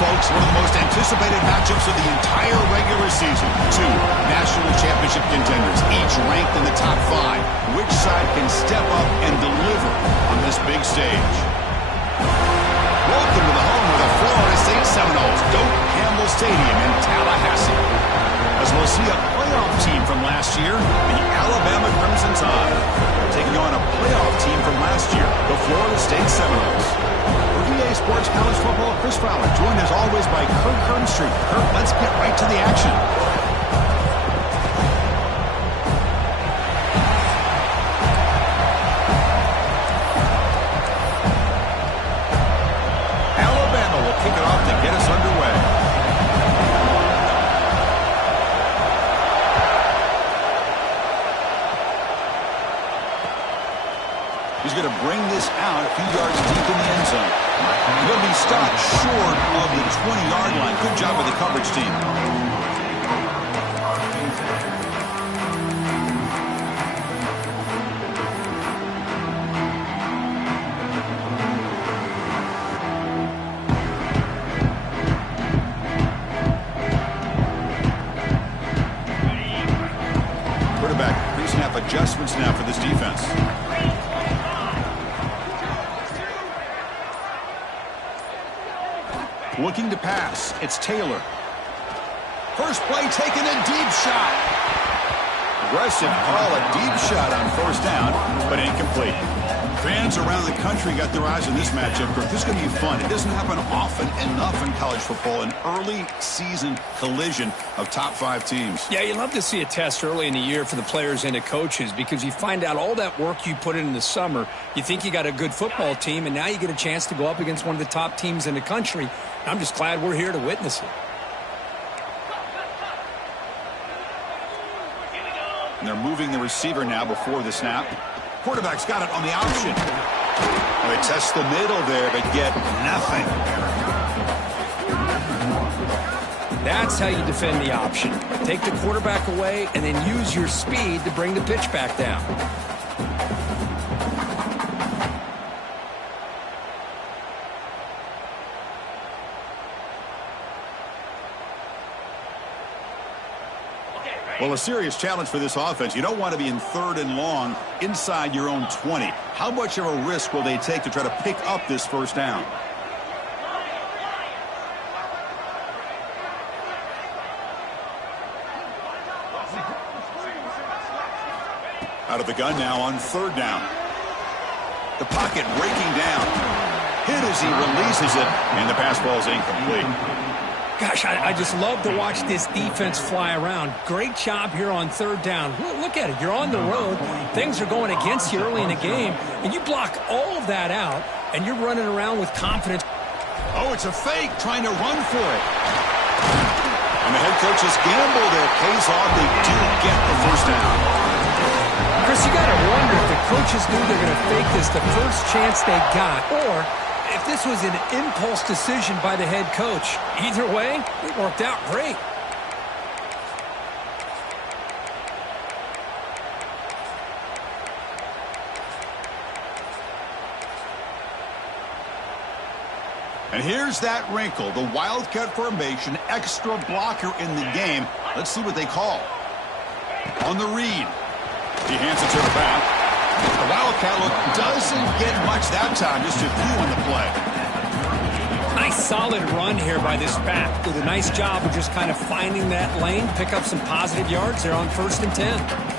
Folks, one of the most anticipated matchups of the entire regular season. Two national championship contenders, each ranked in the top 5. Which side can step up and deliver on this big stage? Welcome to the home of the Florida State Seminoles, Doak Campbell Stadium in Tallahassee. As we'll see a playoff team from last year, the Alabama Crimson Tide, taking on a playoff team from last year, the Florida State Seminoles. VA Sports College Football, Chris Fowler, joined as always by Kirk Hermstreet. Kirk, let's get right to the action. Alabama will kick it off to get us underway. He's going to bring this out a few yards deep in the end zone. He's going to be stopped short of the 20-yard line. Good job by the coverage team. Quarterback, pre-snap adjustments now for this defense. Looking to pass. It's Taylor. First play taken, a deep shot. Aggressive call, a deep shot on first down, but incomplete. Fans around the country got their eyes on this matchup. This is going to be fun. It doesn't happen often enough in college football. An early season collision of top 5 teams. Yeah, you love to see a test early in the year for the players and the coaches because you find out all that work you put in the summer. You think you got a good football team, and now you get a chance to go up against one of the top teams in the country. I'm just glad we're here to witness it. And they're moving the receiver now before the snap. Quarterback's got it on the option. They test the middle there, but get nothing. That's how you defend the option. Take the quarterback away and then use your speed to bring the pitch back down. Well, a serious challenge for this offense. You don't want to be in 3rd and long inside your own 20. How much of a risk will they take to try to pick up this first down? Out of the gun now on 3rd down. The pocket breaking down. Hit as he releases it, and the pass ball is incomplete. Gosh, I just love to watch this defense fly around. Great job here on 3rd down. Look at it. You're on the road. Things are going against you early in the game, and you block all of that out, and you're running around with confidence. Oh, it's a fake, trying to run for it. And the head coach's gamble there pays off. They do get the first down. Chris, you got to wonder if the coaches knew they're going to fake this the first chance they got, or if this was an impulse decision by the head coach. Either way, it worked out great. And here's that wrinkle, the Wildcat formation, extra blocker in the game. Let's see what they call. On the read. He hands it to the back. The Wildcat look doesn't get much that time, just a few on the play. Nice solid run here by this back. Did a nice job of just kind of finding that lane, pick up some positive yards there on 1st and 10.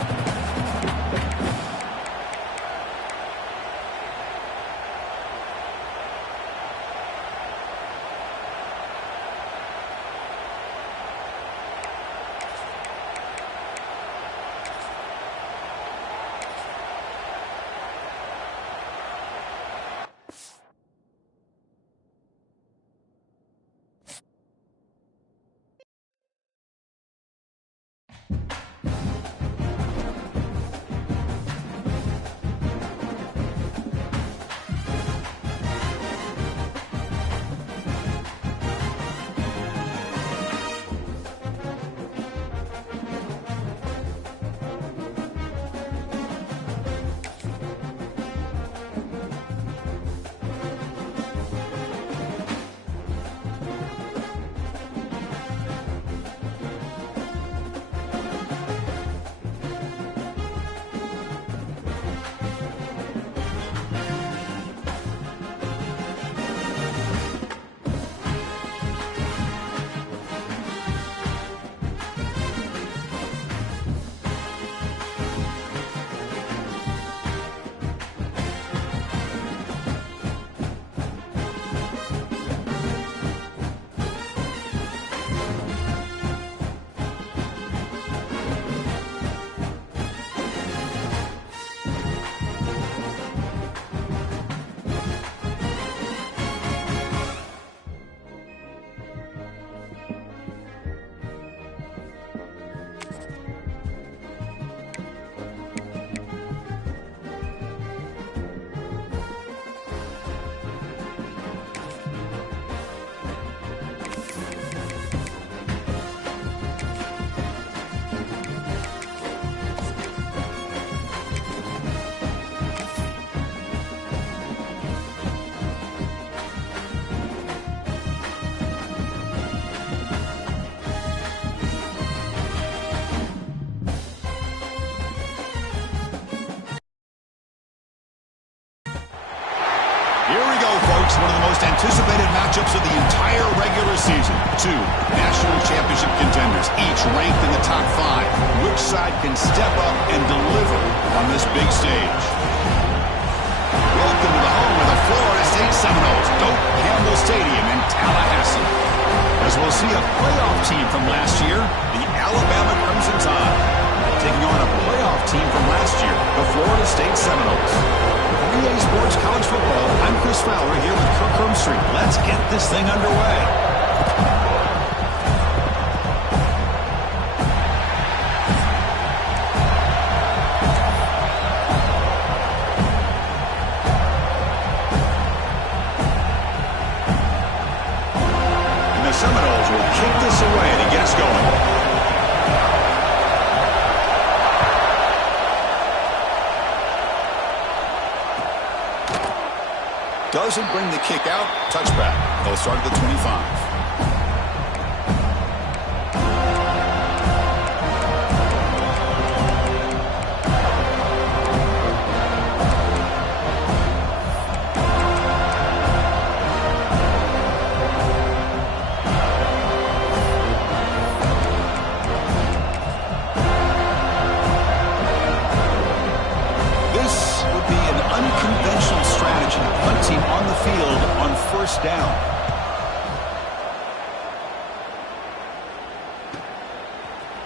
One of the most anticipated matchups of the entire regular season. Two national championship contenders, each ranked in the top 5. Which side can step up and deliver on this big stage? Welcome to the home of the Florida State Seminoles, Doak Campbell Stadium in Tallahassee. As we'll see a playoff team from last year, the Alabama Crimson Tide, taking on a playoff team from last year, the Florida State Seminoles. For EA Sports College Football, I'm Chris Fowler here with Kirk Hermstreet. Let's get this thing underway. And the Seminoles will kick this away to get us going. Doesn't bring the kick out. Touchback. They'll start at the 25. This would be an unconventional strategy. Hunting on the field on 1st down.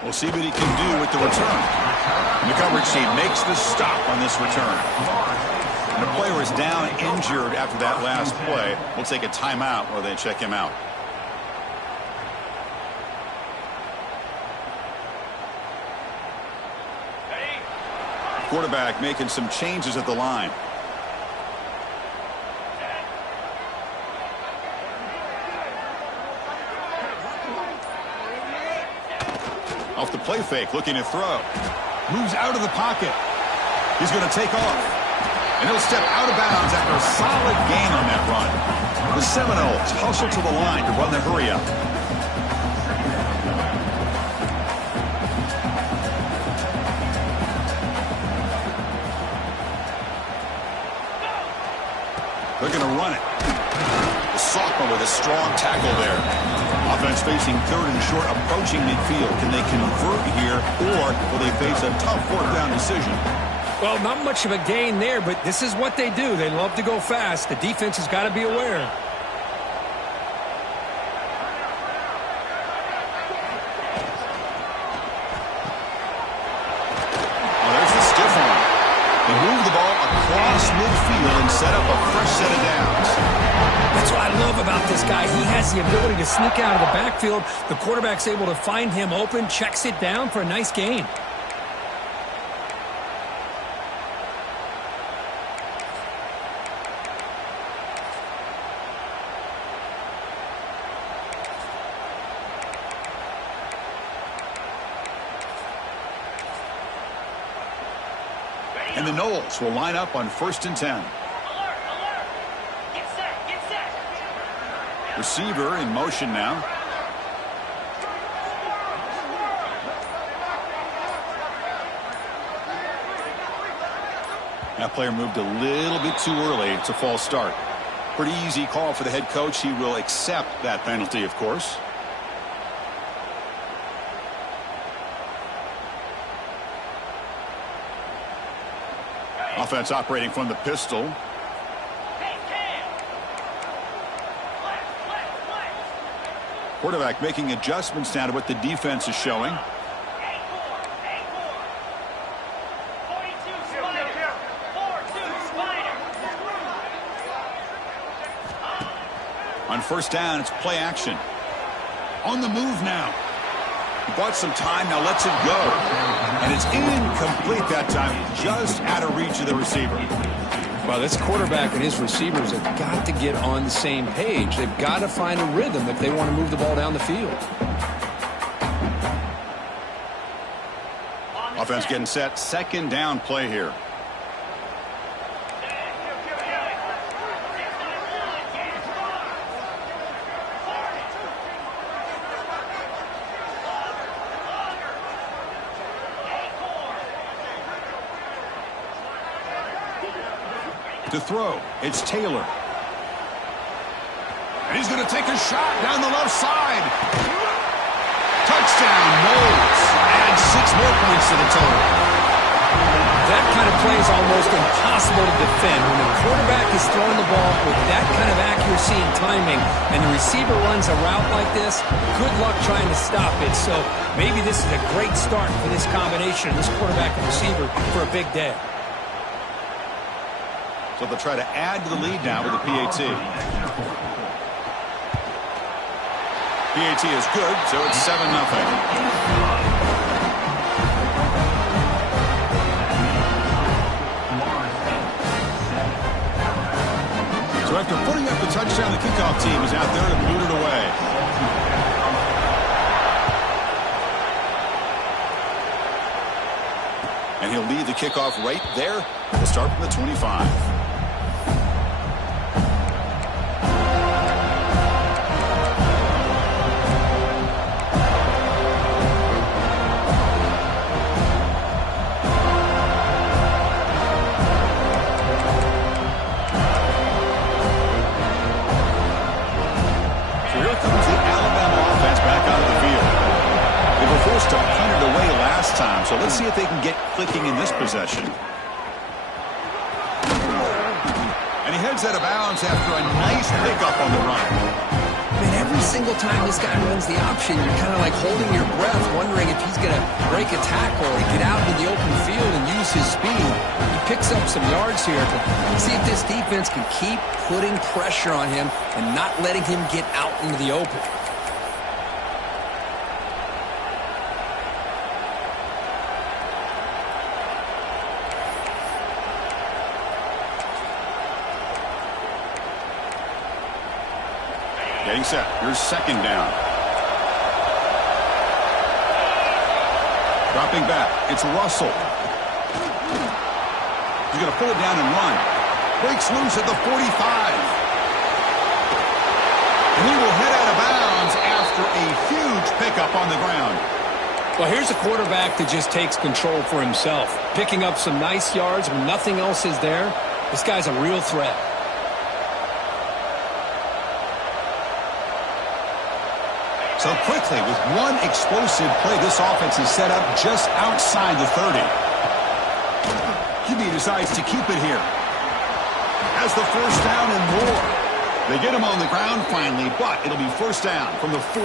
We'll see what he can do with the return. And the coverage team makes the stop on this return. And the player is down injured after that last play. We'll take a timeout while they check him out. Quarterback making some changes at the line. Off the play fake, looking to throw. Moves out of the pocket. He's going to take off. And he'll step out of bounds after a solid gain on that run. The Seminoles hustle to the line to run the hurry-up. They're going to run it. The sophomore with a strong tackle there. Offense facing third and short, approaching midfield. Can they convert here, or will they face a tough fourth down decision? Well, not much of a gain there, but this is what they do. They love to go fast. The defense has got to be aware. Well, there's the stiff arm. They move the ball across midfield and set up a fresh set of downs. That's what I love about this guy. He has the ability to sneak out of the backfield. The quarterback's able to find him open, checks it down for a nice gain. And the Noles will line up on 1st and 10. Alert, alert. Get set, get set. Receiver in motion now. That player moved a little bit too early. It's a false start. Pretty easy call for the head coach. He will accept that penalty, of course. Offense operating from the pistol. Hey, Cam. Flex. Quarterback making adjustments now to what the defense is showing. 42 Spider. 4-2 Spider. On 1st down, it's play action. On the move now. He bought some time, now lets it go. And it's incomplete that time, just out of reach of the receiver. Well, this quarterback and his receivers have got to get on the same page. They've got to find a rhythm if they want to move the ball down the field. Offense getting set, 2nd down play here. To throw, it's Taylor. And he's going to take a shot down the left side. Touchdown, Noles. Add 6 more points to the total. That kind of play is almost impossible to defend. When the quarterback is throwing the ball with that kind of accuracy and timing, and the receiver runs a route like this, good luck trying to stop it. So maybe this is a great start for this combination, this quarterback and receiver, for a big day. So they'll try to add to the lead now with the PAT. PAT is good, so it's 7-0. So after putting up the touchdown, the kickoff team is out there to boot it away. And he'll lead the kickoff right there. We'll start from the 25. To punt it away last time, so let's see if they can get clicking in this possession. And he heads out of bounds after a nice pickup on the run. Man, every single time this guy runs the option, you're kind of like holding your breath, wondering if he's going to break a tackle and get out into the open field and use his speed. He picks up some yards here, but see if this defense can keep putting pressure on him and not letting him get out into the open. Getting set. Here's 2nd down. Dropping back. It's Russell. He's going to pull it down and run. Breaks loose at the 45. up on the ground. Well, here's a quarterback that just takes control for himself, picking up some nice yards when nothing else is there. This guy's a real threat. So quickly, with one explosive play, this offense is set up just outside the 30. QB decides to keep it here. Has the first down and more. They get him on the ground finally, but it'll be first down from the 14.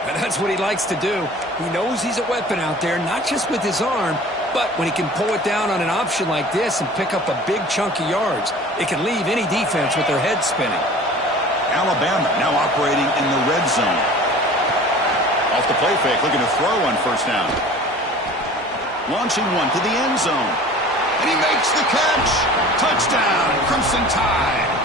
And that's what he likes to do. He knows he's a weapon out there, not just with his arm, but when he can pull it down on an option like this and pick up a big chunk of yards, it can leave any defense with their head spinning. Alabama now operating in the red zone. Off the play fake, looking to throw on first down. Launching one to the end zone. And he makes the catch. Touchdown, Crimson Tide.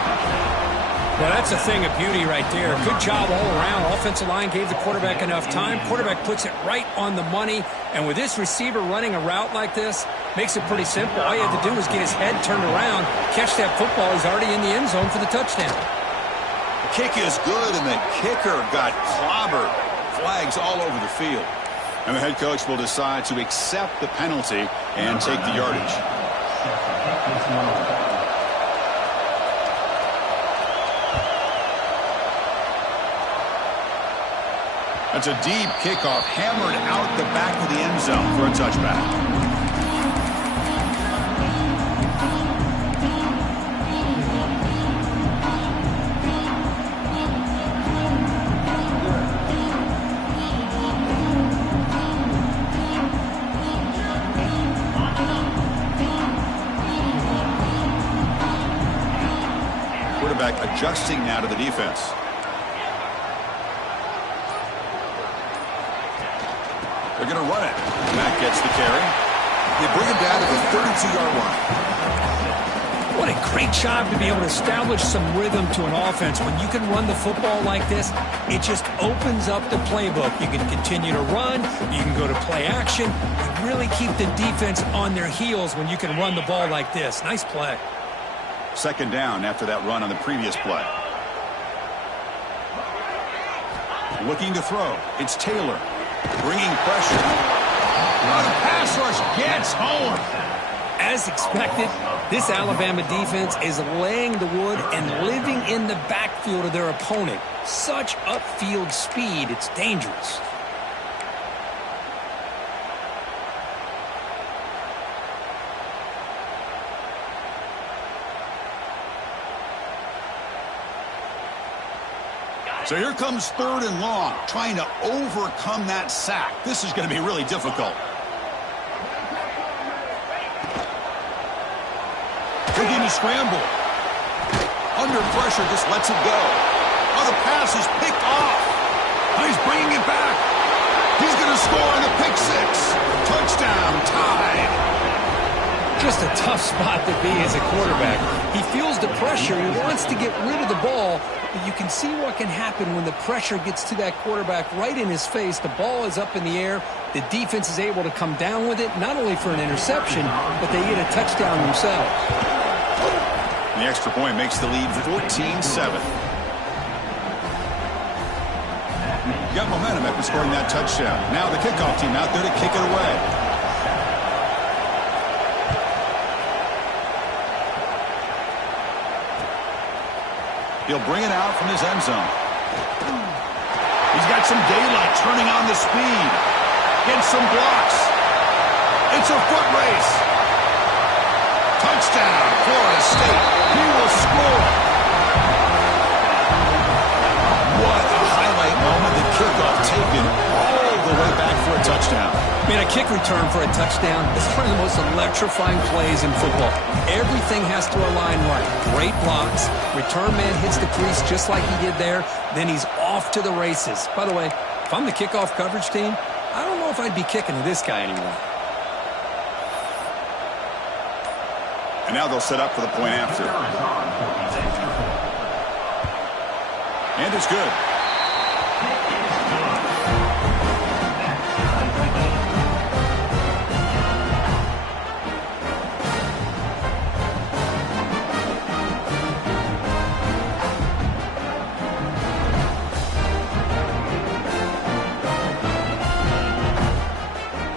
Well, that's a thing of beauty right there. Good job all around. Offensive line gave the quarterback enough time. Quarterback puts it right on the money. And with this receiver running a route like this, makes it pretty simple. All you have to do is get his head turned around, catch that football. He's already in the end zone for the touchdown. The kick is good, and the kicker got clobbered. Flags all over the field. And the head coach will decide to accept the penalty and take the yardage. That's a deep kickoff, hammered out the back of the end zone for a touchback. Quarterback adjusting now to the defense. They're going to run it. Matt gets the carry. They bring him down to the 32-yard line. What a great job to be able to establish some rhythm to an offense. When you can run the football like this, it just opens up the playbook. You can continue to run. You can go to play action. You really keep the defense on their heels when you can run the ball like this. Nice play. Second down after that run on the previous play. Looking to throw. It's Taylor. Bringing pressure. Oh, the pass rush gets home. As expected, this Alabama defense is laying the wood and living in the backfield of their opponent. Such upfield speed, it's dangerous. So here comes third and long, trying to overcome that sack. This is going to be really difficult. Looking to scramble. Under pressure, just lets it go. Oh, the pass is picked off. Oh, he's bringing it back. He's going to score on the pick six. Touchdown, Tide. Just a tough spot to be as a quarterback. He feels the pressure. He wants to get rid of the ball. But you can see what can happen when the pressure gets to that quarterback right in his face. The ball is up in the air. The defense is able to come down with it, not only for an interception, but they get a touchdown themselves. The extra point makes the lead 14-7. Got momentum after scoring that touchdown. Now the kickoff team out there to kick it away. He'll bring it out from his end zone. He's got some daylight, turning on the speed. Gets some blocks. It's a foot race. Touchdown, Florida State. He will score. What a highlight moment. The kickoff taken all the way back for a touchdown. Man, a kick return for a touchdown is one of the most electrifying plays in football. Everything has to align right. Great blocks. Return man hits the crease just like he did there. Then he's off to the races. By the way, if I'm the kickoff coverage team, I don't know if I'd be kicking to this guy anymore. And now they'll set up for the point after. And it's good.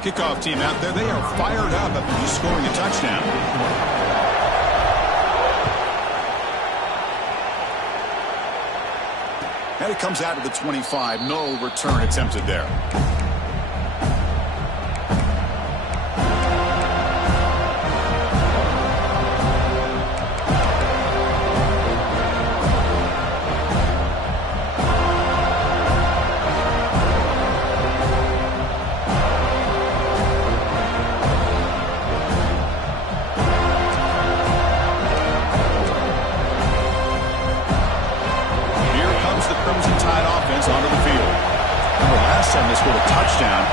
Kickoff team out there, they are fired up after just scoring a touchdown. And it comes out to the 25. No return attempted there. They scored a touchdown.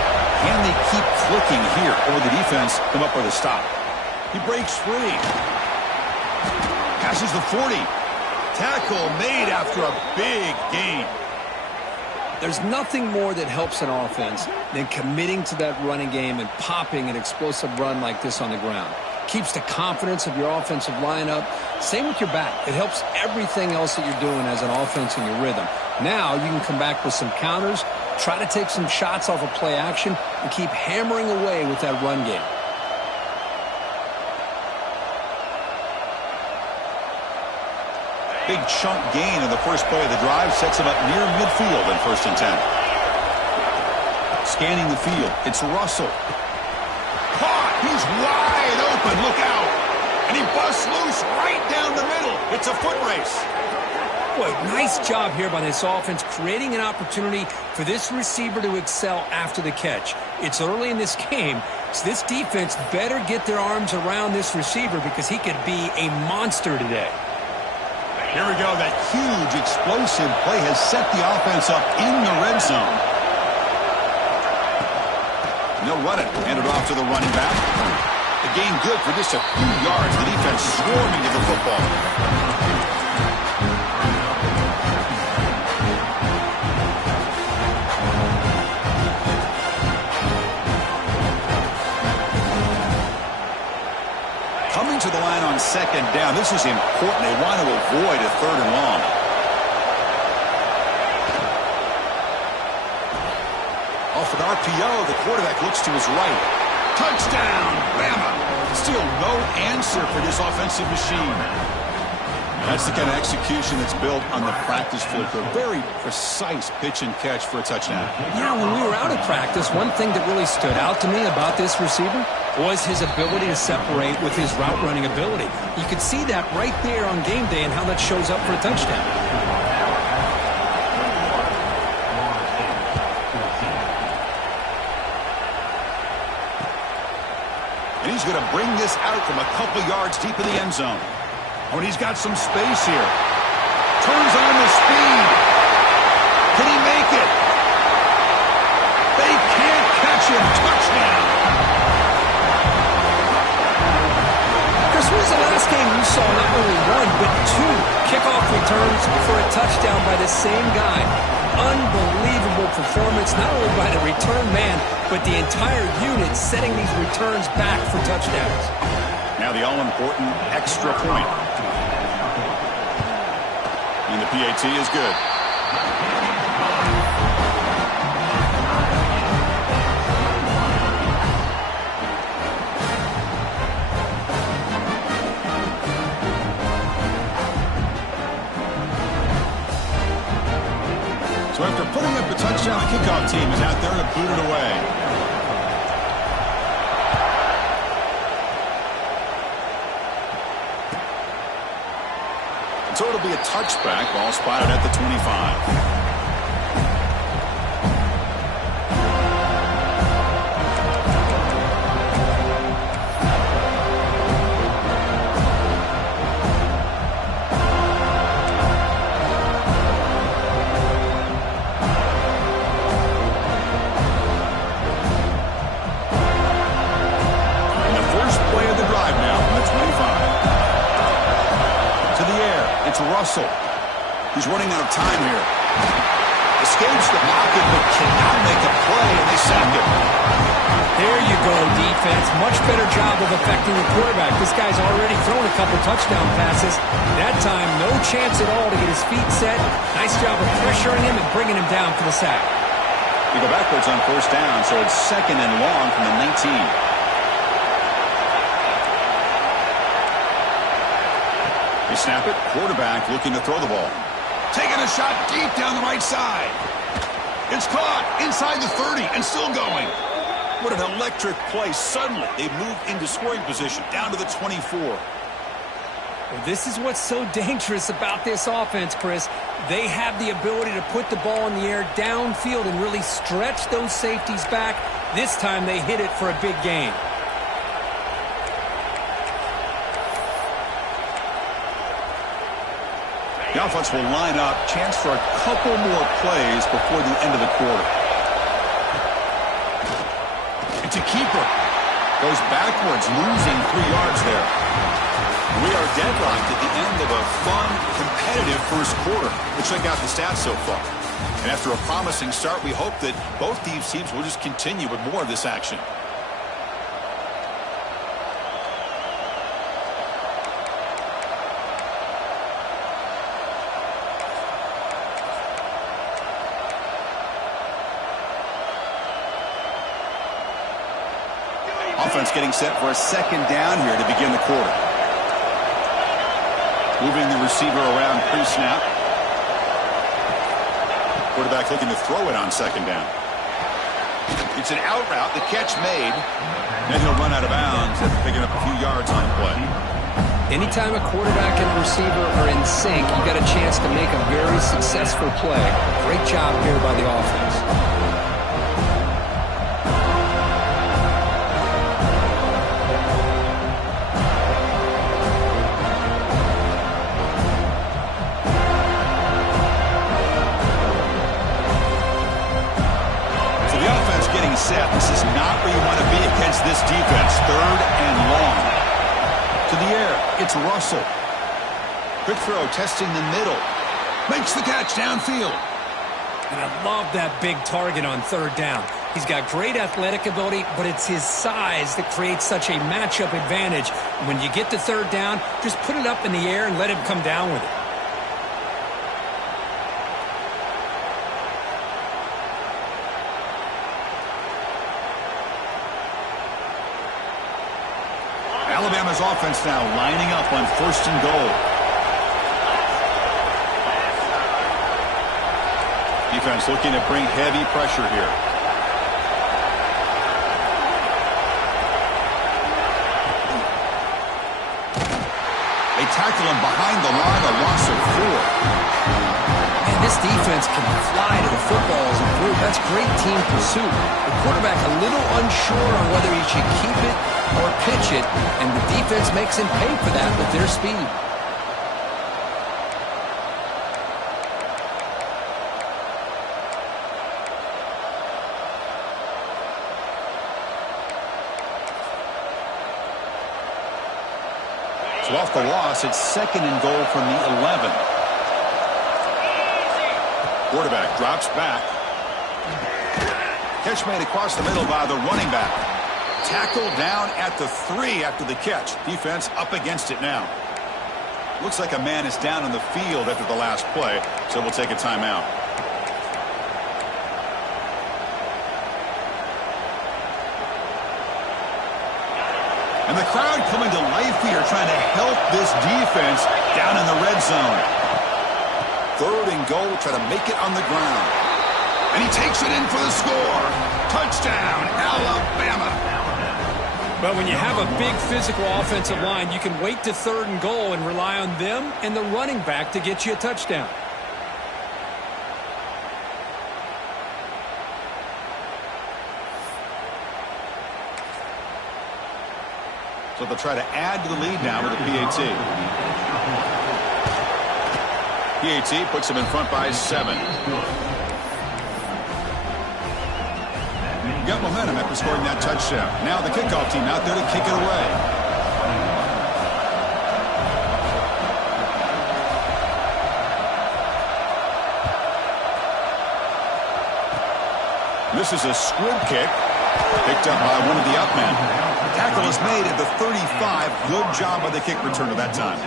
Can they keep clicking here, or the defense come up with a stop? He breaks free. Passes the 40. Tackle made after a big gain. There's nothing more that helps an offense than committing to that running game and popping an explosive run like this on the ground. Keeps the confidence of your offensive lineup. Same with your back. It helps everything else that you're doing as an offense in your rhythm. Now you can come back with some counters, try to take some shots off of play action, and keep hammering away with that run game. Big chunk gain in the first play of the drive sets him up near midfield in 1st and 10. Scanning the field, it's Russell. Caught! He's wide open, look out! And he busts loose right down the middle. It's a foot race. Boy, nice job here by this offense, creating an opportunity for this receiver to excel after the catch. It's early in this game, so this defense better get their arms around this receiver because he could be a monster today. Here we go. That huge explosive play has set the offense up in the red zone. And they'll run it. Hand it off to the running back. The gain good for just a few yards. The defense swarming to the football. Coming to the line on 2nd down. This is important. They want to avoid a 3rd and long. Off an RPO, the quarterback looks to his right. Touchdown, Bama. Still no answer for this offensive machine. That's the kind of execution that's built on the practice field. A very precise pitch and catch for a touchdown. Yeah, when we were out of practice, one thing that really stood out to me about this receiver was his ability to separate with his route running ability. You could see that right there on game day and how that shows up for a touchdown. And he's going to bring this out from a couple yards deep in the end zone. Oh, and he's got some space here. Turns on the speed. Can he make it? They can't catch him. Touchdown. Chris, when was the last game you saw not only one, but 2 kickoff returns for a touchdown by the same guy? Unbelievable performance, not only by the return man, but the entire unit setting these returns back for touchdowns. Now the all-important extra point. And the PAT is good. So after putting up a touchdown, the kickoff team is out there to boot it away. So it'll be a touchback. Ball spotted at the 25. Russell. He's running out of time here. Escapes the pocket, but cannot make a play, and they sack him. There you go, defense. Much better job of affecting the quarterback. This guy's already thrown a couple touchdown passes. That time, no chance at all to get his feet set. Nice job of pressuring him and bringing him down for the sack. They go backwards on first down, so it's 2nd and long from the 19. They snap it. Quarterback looking to throw the ball. Taking a shot deep down the right side. It's caught inside the 30 and still going. What an electric play. Suddenly, they move into scoring position down to the 24. Well, this is what's so dangerous about this offense, Chris. They have the ability to put the ball in the air downfield and really stretch those safeties back. This time they hit it for a big gain. The offense will line up. Chance for a couple more plays before the end of the quarter. It's a keeper. Goes backwards, losing 3 yards there. We are deadlocked at the end of a fun, competitive first quarter. We'll check out the stats so far. And after a promising start, we hope that both these teams will just continue with more of this action. Offense getting set for a 2nd down here to begin the quarter. Moving the receiver around pre-snap. Quarterback looking to throw it on 2nd down. It's an out route. The catch made. Then he'll run out of bounds after picking up a few yards on the play. Anytime a quarterback and a receiver are in sync, you got a chance to make a very successful play. Great job here by the offense. Set. This is not where you want to be against this defense. 3rd and long. To the air. It's Russell. Quick throw, testing the middle. Makes the catch downfield. And I love that big target on 3rd down. He's got great athletic ability, but it's his size that creates such a matchup advantage. When you get to 3rd down, just put it up in the air and let him come down with it. Alabama's offense now lining up on 1st and goal. Defense looking to bring heavy pressure here. They tackle him behind the line, a loss of 4. Man, this defense can fly to the football as a group. That's great team pursuit. The quarterback a little unsure on whether he should keep it or pitch it, and the defense makes him pay for that with their speed. So off the loss, it's 2nd and goal from the 11. Quarterback drops back. Catch made across the middle by the running back. Tackled down at the 3 after the catch. Defense up against it now. Looks like a man is down on the field after the last play, so we'll take a timeout. And the crowd coming to life here, trying to help this defense down in the red zone. 3rd and goal, try to make it on the ground. And he takes it in for the score. Touchdown, Alabama. But when you have a big physical offensive line, you can wait to 3rd and goal and rely on them and the running back to get you a touchdown. So they'll try to add to the lead now with a PAT. PAT puts them in front by 7. Got momentum after scoring that touchdown. Now the kickoff team out there to kick it away. This is a squib kick. Picked up by one of the up men. Tackle is made at the 35. Good job by the kick returner that time.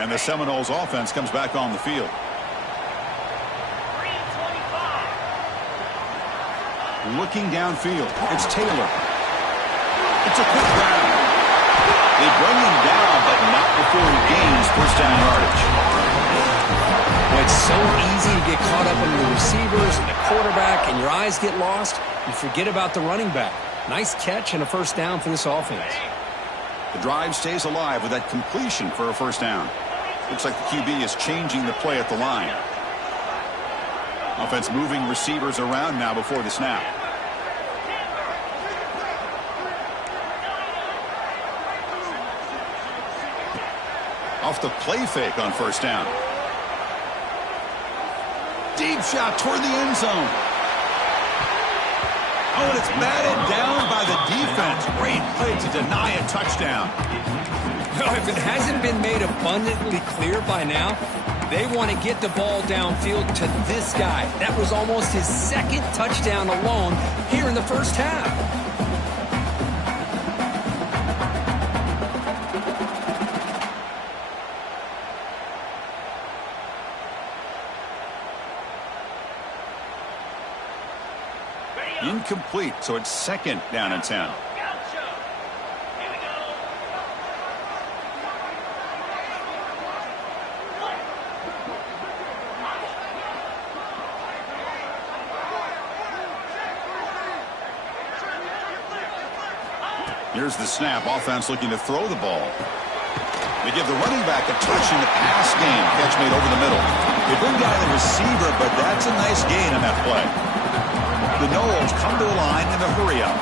And the Seminoles offense comes back on the field. 3:25. Looking downfield. It's Taylor. It's a quick grab. They bring him down, but not before he gains first down yardage. Well, it's so easy to get caught up in the receivers and the quarterback, and your eyes get lost. You forget about the running back. Nice catch and a first down for this offense. The drive stays alive with that completion for a first down. Looks like the QB is changing the play at the line. Offense moving receivers around now before the snap. Off the play fake on first down. Deep shot toward the end zone. Oh, and it's batted down by the defense. Great play to deny a touchdown. Well, if it hasn't been made abundantly clear by now, they want to get the ball downfield to this guy. That was almost his second touchdown alone here in the first half. Incomplete, so it's second down and 10. Gotcha. Here we go. Here's the snap. Offense looking to throw the ball. They give the running back a touch in the pass game. Catch made over the middle. They bring down the receiver, but that's a nice gain on that play. The Noles come to the line in a hurry-up.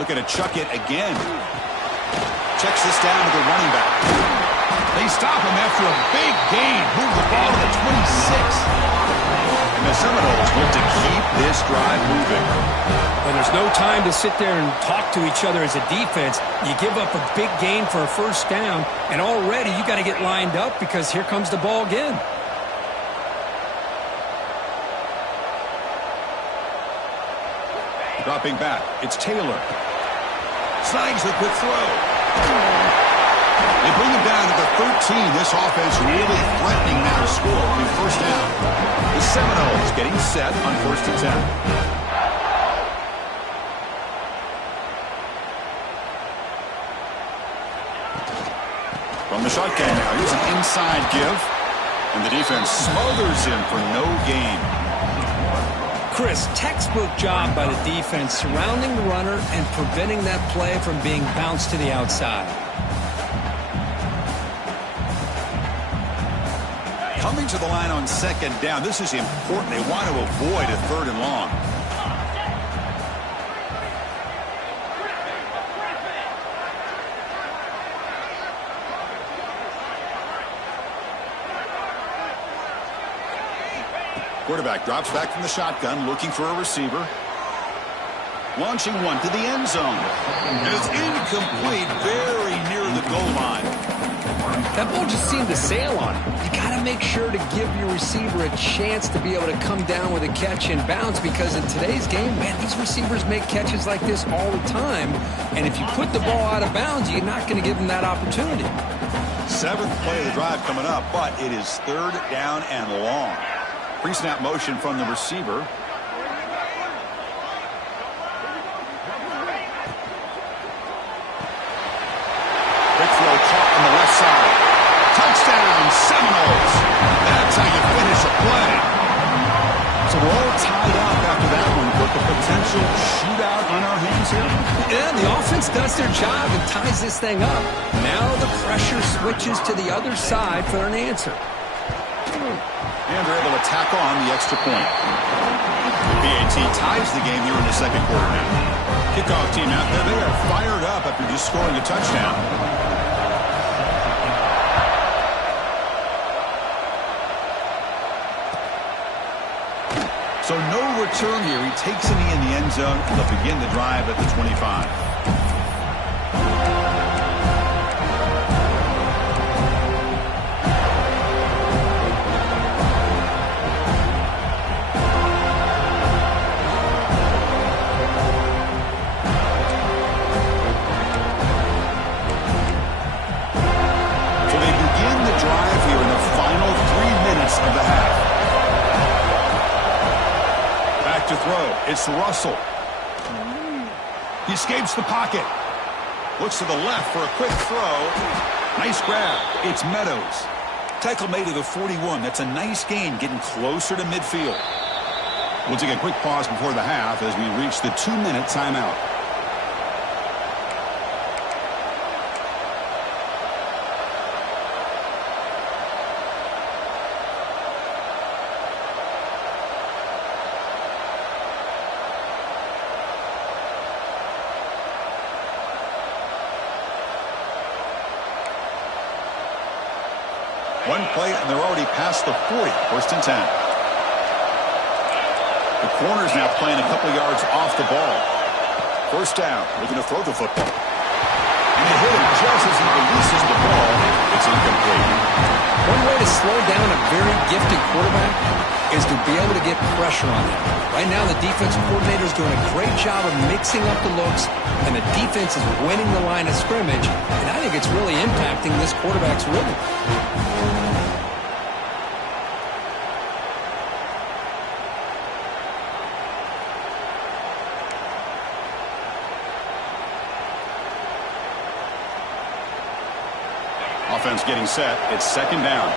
Looking to chuck it again. Checks this down to the running back. They stop him after a big gain. Move the ball to the 26. And the Seminoles look to keep this drive moving. And there's no time to sit there and talk to each other as a defense. You give up a big gain for a first down, and already you got to get lined up because here comes the ball again. Dropping back, it's Taylor. Snags the quick throw. They bring him down to the 13. This offense really threatening now to score on first down. The Seminoles getting set on first and 10. From the shotgun now, here's an inside give. And the defense smothers him for no gain. Chris, textbook job by the defense surrounding the runner and preventing that play from being bounced to the outside. Coming to the line on second down. This is important. They want to avoid a third and long. Quarterback drops back from the shotgun, looking for a receiver. Launching one to the end zone. It's incomplete, very near the goal line. That ball just seemed to sail on him. You got to make sure to give your receiver a chance to be able to come down with a catch and bounce, because in today's game, man, these receivers make catches like this all the time. And if you put the ball out of bounds, you're not going to give them that opportunity. Seventh play of the drive coming up, but it is third down and long. Pre-snap motion from the receiver. Quick throw caught on the left side. Touchdown, Seminoles. That's how you finish a play. So we're all tied up after that one, but the potential shootout on our hands here. Yeah, the offense does their job and ties this thing up. Now the pressure switches to the other side for an answer. And they're able to tack on the extra point. BAT ties the game here in the second quarter now. Kickoff team out there, they are fired up after just scoring a touchdown. So no return here. He takes it in the end zone, and they'll begin the drive at the 25. throw. It's Russell. He escapes the pocket. Looks to the left for a quick throw. Nice grab. It's Meadows. Tackle made to the 41. That's a nice gain, getting closer to midfield. We'll take a quick pause before the half as we reach the 2-minute timeout. One play, and they're already past the 40. First and 10. The corner's now playing a couple yards off the ball. First down, looking to throw the football. And they hit him just as he releases the ball. It's incomplete. One way to slow down a very gifted quarterback is to be able to get pressure on him. Right now, the defensive coordinator is doing a great job of mixing up the looks, and the defense is winning the line of scrimmage, and I think it's really impacting this quarterback's rhythm. Offense getting set. It's second down.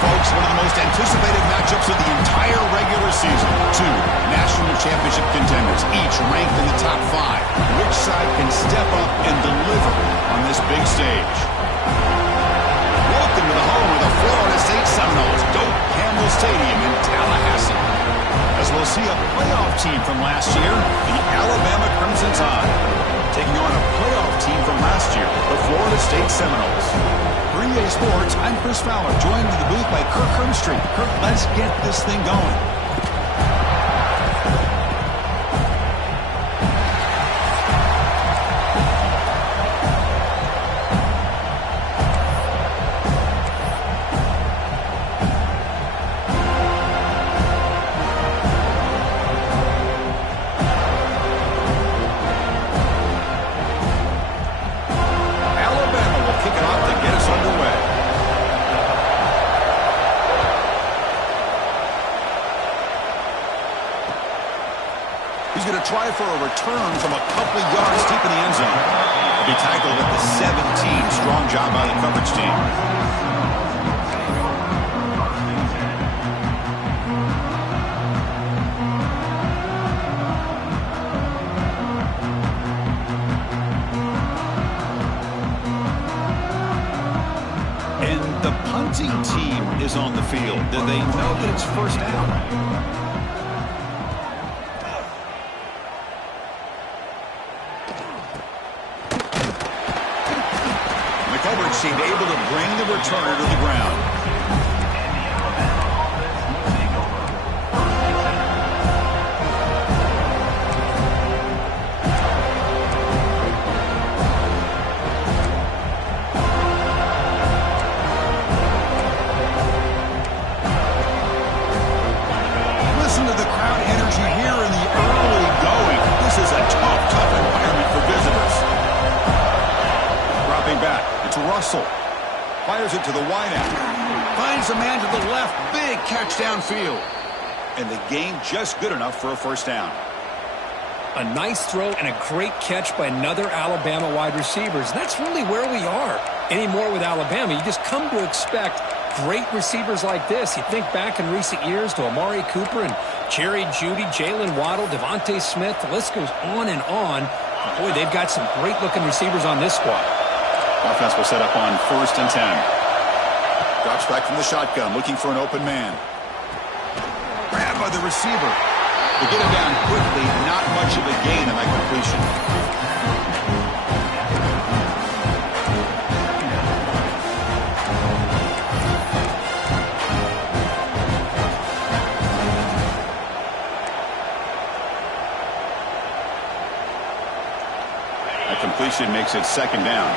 Folks, one of the most anticipated matchups of the entire regular season. Two national championship contenders, each ranked in the top 5. Which side can step up and deliver on this big stage? Welcome to the home of the Florida State Seminoles, Doak Campbell Stadium in Tallahassee. As we'll see a playoff team from last year, the Alabama Crimson Tide, taking on a playoff team from last year, the Florida State Seminoles. For EA Sports, I'm Chris Fowler, joined in the booth by Kirk Hermstreet. Kirk, let's get this thing going. He's going to try for a return from a couple yards deep in the end zone. He'll be tackled at the 17. Strong job by the coverage team. And the punting team is on the field. Do they know that it's first down? Seemed able to bring the returner to the ground. Listen to the crowd energy here in the early going. This is a tough environment for visitors. Dropping back. It's Russell. Fires it to the wideout. Finds a man to the left. Big catch downfield. And the gain just good enough for a first down. A nice throw and a great catch by another Alabama wide receivers. That's really where we are. Anymore with Alabama, you just come to expect great receivers like this. You think back in recent years to Amari Cooper and Jerry Jeudy, Jalen Waddle, Devontae Smith. The list goes on and on. Boy, they've got some great-looking receivers on this squad. Offense will set up on 1st and 10. Drops back from the shotgun, looking for an open man. Grabbed by the receiver. They get him down quickly, not much of a gain on that completion. That completion makes it 2nd down.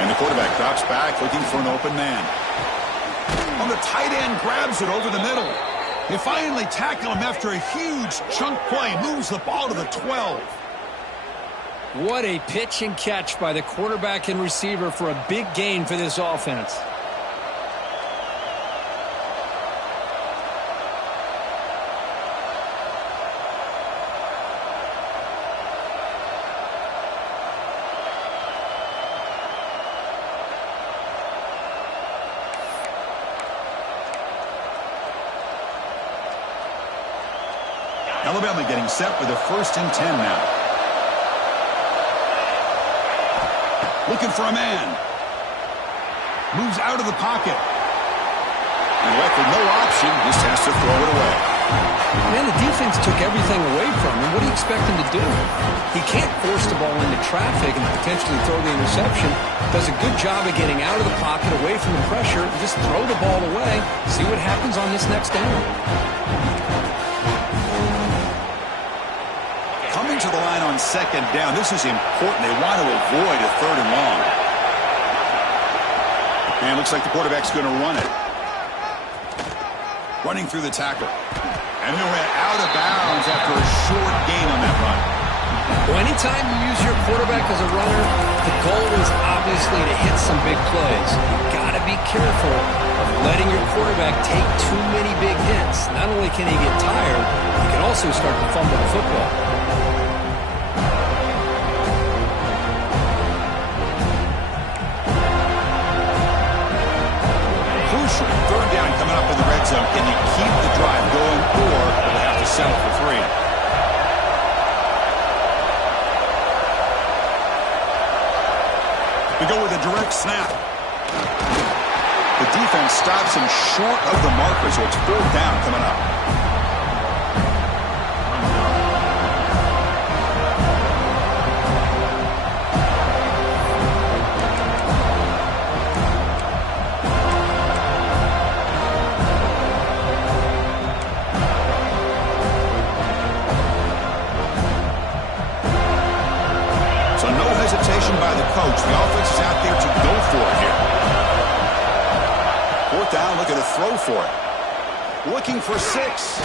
And the quarterback drops back, looking for an open man. On the tight end, grabs it over the middle. They finally tackle him after a huge chunk play. Moves the ball to the 12. What a pitch and catch by the quarterback and receiver for a big gain for this offense. Alabama getting set with a 1st and 10 now. Looking for a man. Moves out of the pocket. And left with no option, just has to throw it away. Man, the defense took everything away from him. What do you expect him to do? He can't force the ball into traffic and potentially throw the interception. Does a good job of getting out of the pocket, away from the pressure, and just throw the ball away. See what happens on this next down. Coming to the line on 2nd down. This is important. They want to avoid a 3rd and long. And looks like the quarterback's going to run it. Running through the tackle. And he went out of bounds after a short gain on that run. Well, anytime you use your quarterback as a runner, the goal is obviously to hit some big plays. You've got to be careful of letting your quarterback take too many big hits. Not only can he get tired, he can also start to fumble the football. Crucial 3rd down coming up in the red red zone. Can they keep the drive going, or will they have to settle for 3? We go with a direct snap. The defense stops him short of the marker, so it's 4th down coming up. So no hesitation by the coach. The offense is out there to go for it here. 4th down, looking to throw for it. Looking for 6.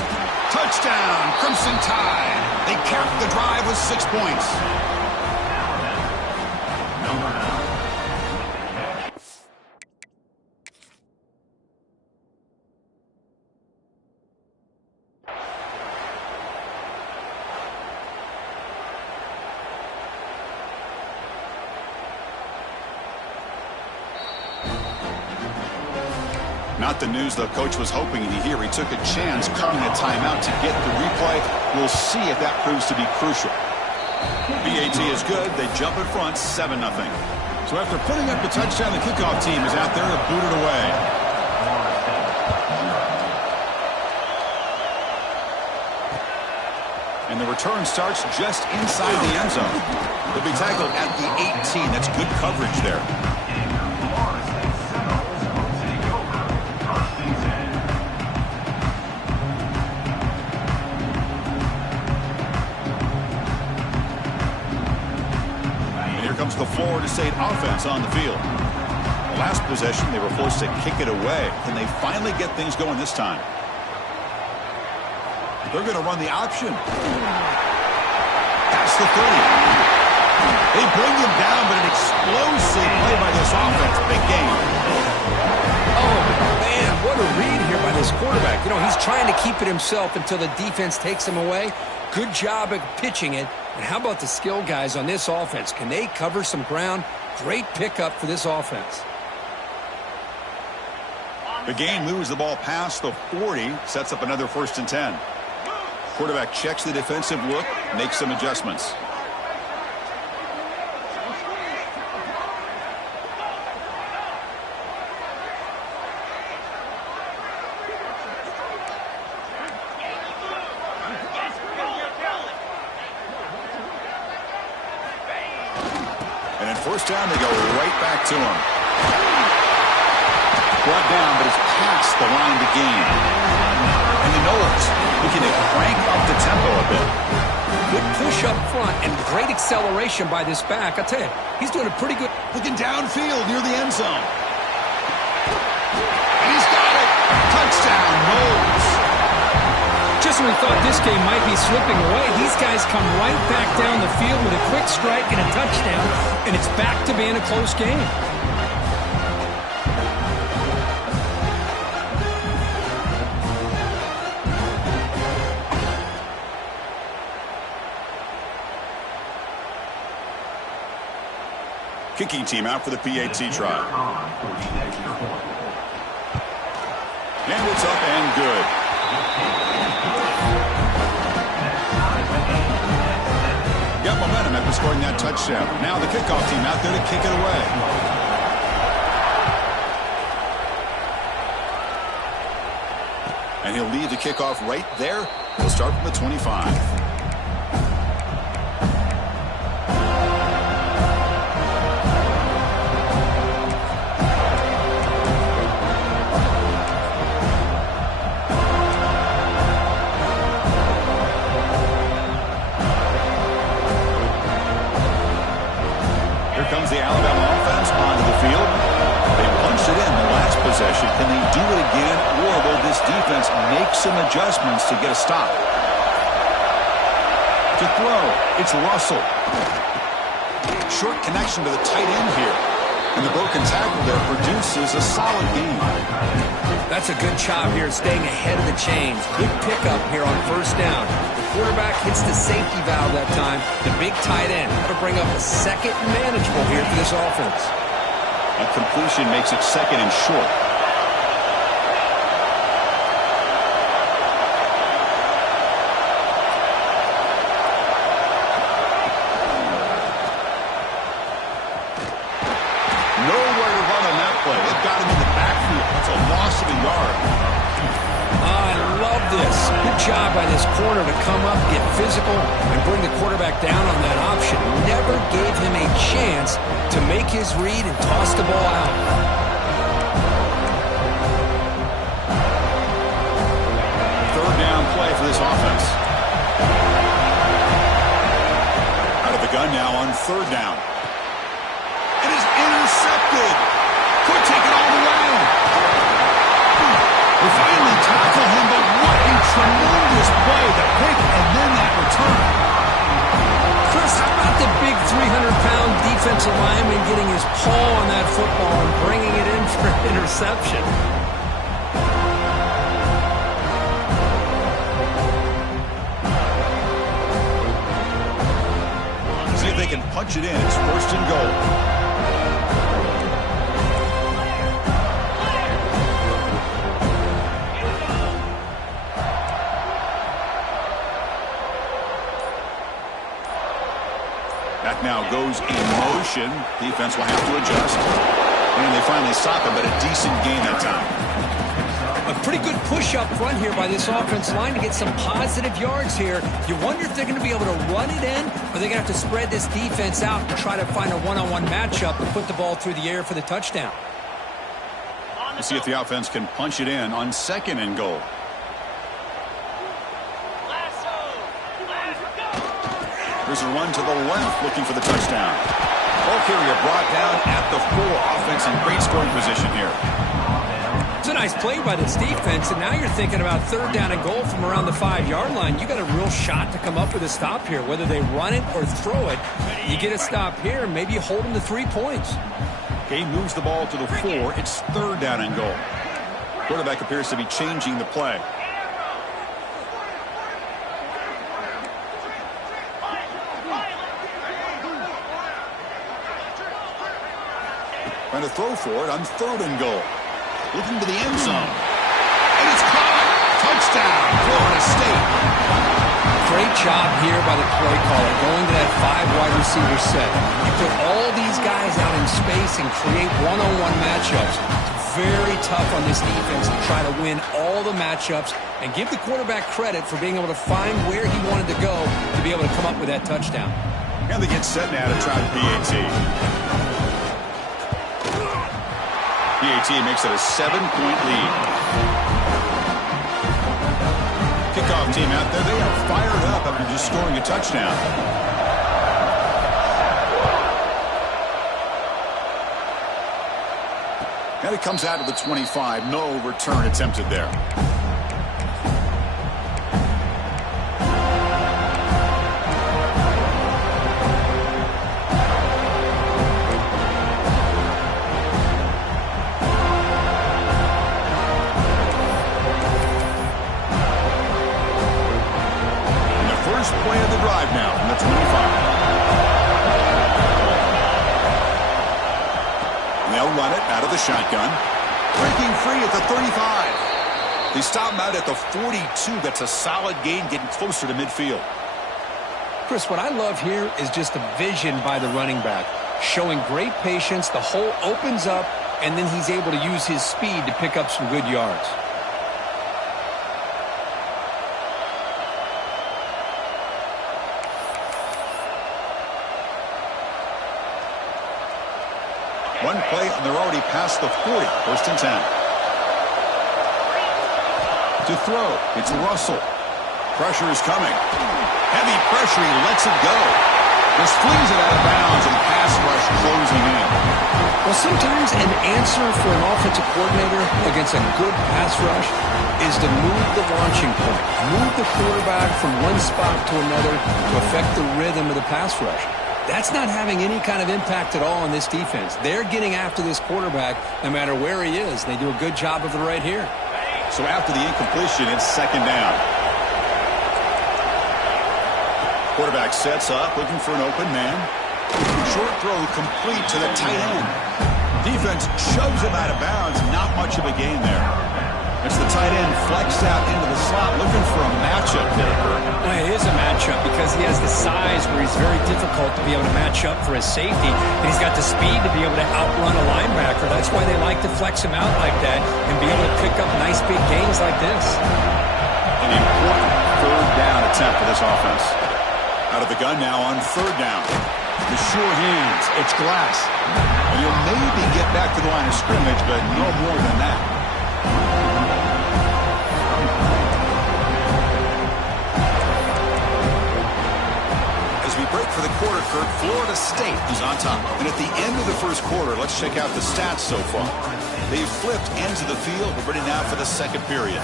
Touchdown, Crimson Tide. They cap the drive with 6 points. Not the news the coach was hoping to hear. He took a chance calling a timeout to get the replay. We'll see if that proves to be crucial. BAT is good. They jump in front, 7-0. So after putting up the touchdown, the kickoff team is out there to boot it away. And the return starts just inside the end zone. They'll be tackled at the 18. That's good coverage there. Comes the Florida State offense on the field. The last possession, they were forced to kick it away. Can they finally get things going this time? They're going to run the option. That's the 30. They bring him down, but an explosive play by this offense. Big game. Oh, man, what a read here by this quarterback. You know, he's trying to keep it himself until the defense takes him away. Good job of pitching it. And how about the skill guys on this offense? Can they cover some ground? Great pickup for this offense. The game moves the ball past the 40, sets up another 1st and 10. Quarterback checks the defensive look, makes some adjustments. And in 1st down, they go right back to him. Brought down, but it's past the line to gain. And the Knowles looking to crank up the tempo a bit. Good push up front and great acceleration by this back. I'll tell you, he's doing a pretty good. Looking downfield near the end zone. And he's got it. Touchdown, Knowles. Just when we thought this game might be slipping away, these guys come right back down the field with a quick strike and a touchdown, and it's back to being a close game. Kicking team out for the PAT try. And it's up and good. Got momentum after scoring that touchdown. Now the kickoff team out there to kick it away. And he'll lead the kickoff right there. He'll start from the 25. Comes the Alabama offense onto the field. They punched it in the last possession. Can they do it again, or will this defense make some adjustments to get a stop? To throw, it's Russell. Short connection to the tight end here. And the broken tackle there produces a solid game. That's a good job here staying ahead of the chains. Good pickup here on 1st down. Quarterback hits the safety valve that time. The big tight end. That'll bring up a 2nd and manageable here for this offense. A completion makes it 2nd and short. job by this corner to come up, get physical, and bring the quarterback down on that option. Never gave him a chance to make his read and toss the ball out. Third down play for this offense. Out of the gun now on third down. It is intercepted. Could take it all the way. They finally tackle him, but what a tremendous play. The pick and then that return. Chris, how about the big 300-pound defensive lineman getting his paw on that football and bringing it in for an interception? See if they can punch it in. It's first and goal. Back now goes in motion. Defense will have to adjust. And they finally stop him, but a decent gain that time. A pretty good push up front here by this offense line to get some positive yards here. You wonder if they're going to be able to run it in, or they're going to have to spread this defense out and try to find a one-on-one matchup to put the ball through the air for the touchdown. Let's see if the offense can punch it in on second and goal. Here's a run to the left, looking for the touchdown. Ball carrier brought down at the 4. Offense in great scoring position here. It's a nice play by this defense, and now you're thinking about third down and goal from around the 5-yard line. You got a real shot to come up with a stop here. Whether they run it or throw it, you get a stop here, and maybe you hold them to 3 points. He moves the ball to the 4. It's third down and goal. Quarterback appears to be changing the play. Trying to throw for it on third and goal. Looking to the end zone. And it's caught. Touchdown, Florida State. Great job here by the play caller, going to that 5-wide receiver set. You put all these guys out in space and create one-on-one matchups. Very tough on this defense to try to win all the matchups and give the quarterback credit for being able to find where he wanted to go to be able to come up with that touchdown. And they get set now to try the PAT. PAT makes it a 7-point lead. Kickoff team out there, they are fired up after just scoring a touchdown. And it comes out to the 25. No return attempted there. Play of the drive now from the 25. And they'll run it out of the shotgun. Breaking free at the 35. They stop him out at the 42. That's a solid gain, getting closer to midfield. Chris, what I love here is just the vision by the running back. Showing great patience. The hole opens up, and then he's able to use his speed to pick up some good yards. One play, and they're already past the 40. First and 10. To throw, it's Russell. Pressure is coming. Heavy pressure, he lets it go. Just flings it out of bounds, and pass rush closing in. Well, sometimes an answer for an offensive coordinator against a good pass rush is to move the launching point. Move the quarterback from one spot to another to affect the rhythm of the pass rush. That's not having any kind of impact at all on this defense. They're getting after this quarterback no matter where he is. They do a good job of it right here. So after the incompletion, it's second down. Quarterback sets up, looking for an open man. Short throw complete to the tight end. Defense shoves him out of bounds. Not much of a gain there. It's the tight end flexed out into the slot, looking for a matchup there. Well, it is a matchup because he has the size where he's very difficult to be able to match up for his safety, and he's got the speed to be able to outrun a linebacker. That's why they like to flex him out like that and be able to pick up nice big gains like this. An important third down attempt for this offense. Out of the gun now on third down. The sure hands. It's Glass. And he'll maybe get back to the line of scrimmage, but no more than that. As we break for the quarter, Kurt, Florida State is on top. And at the end of the first quarter, let's check out the stats so far. They've flipped ends of the field. We're ready now for the second period.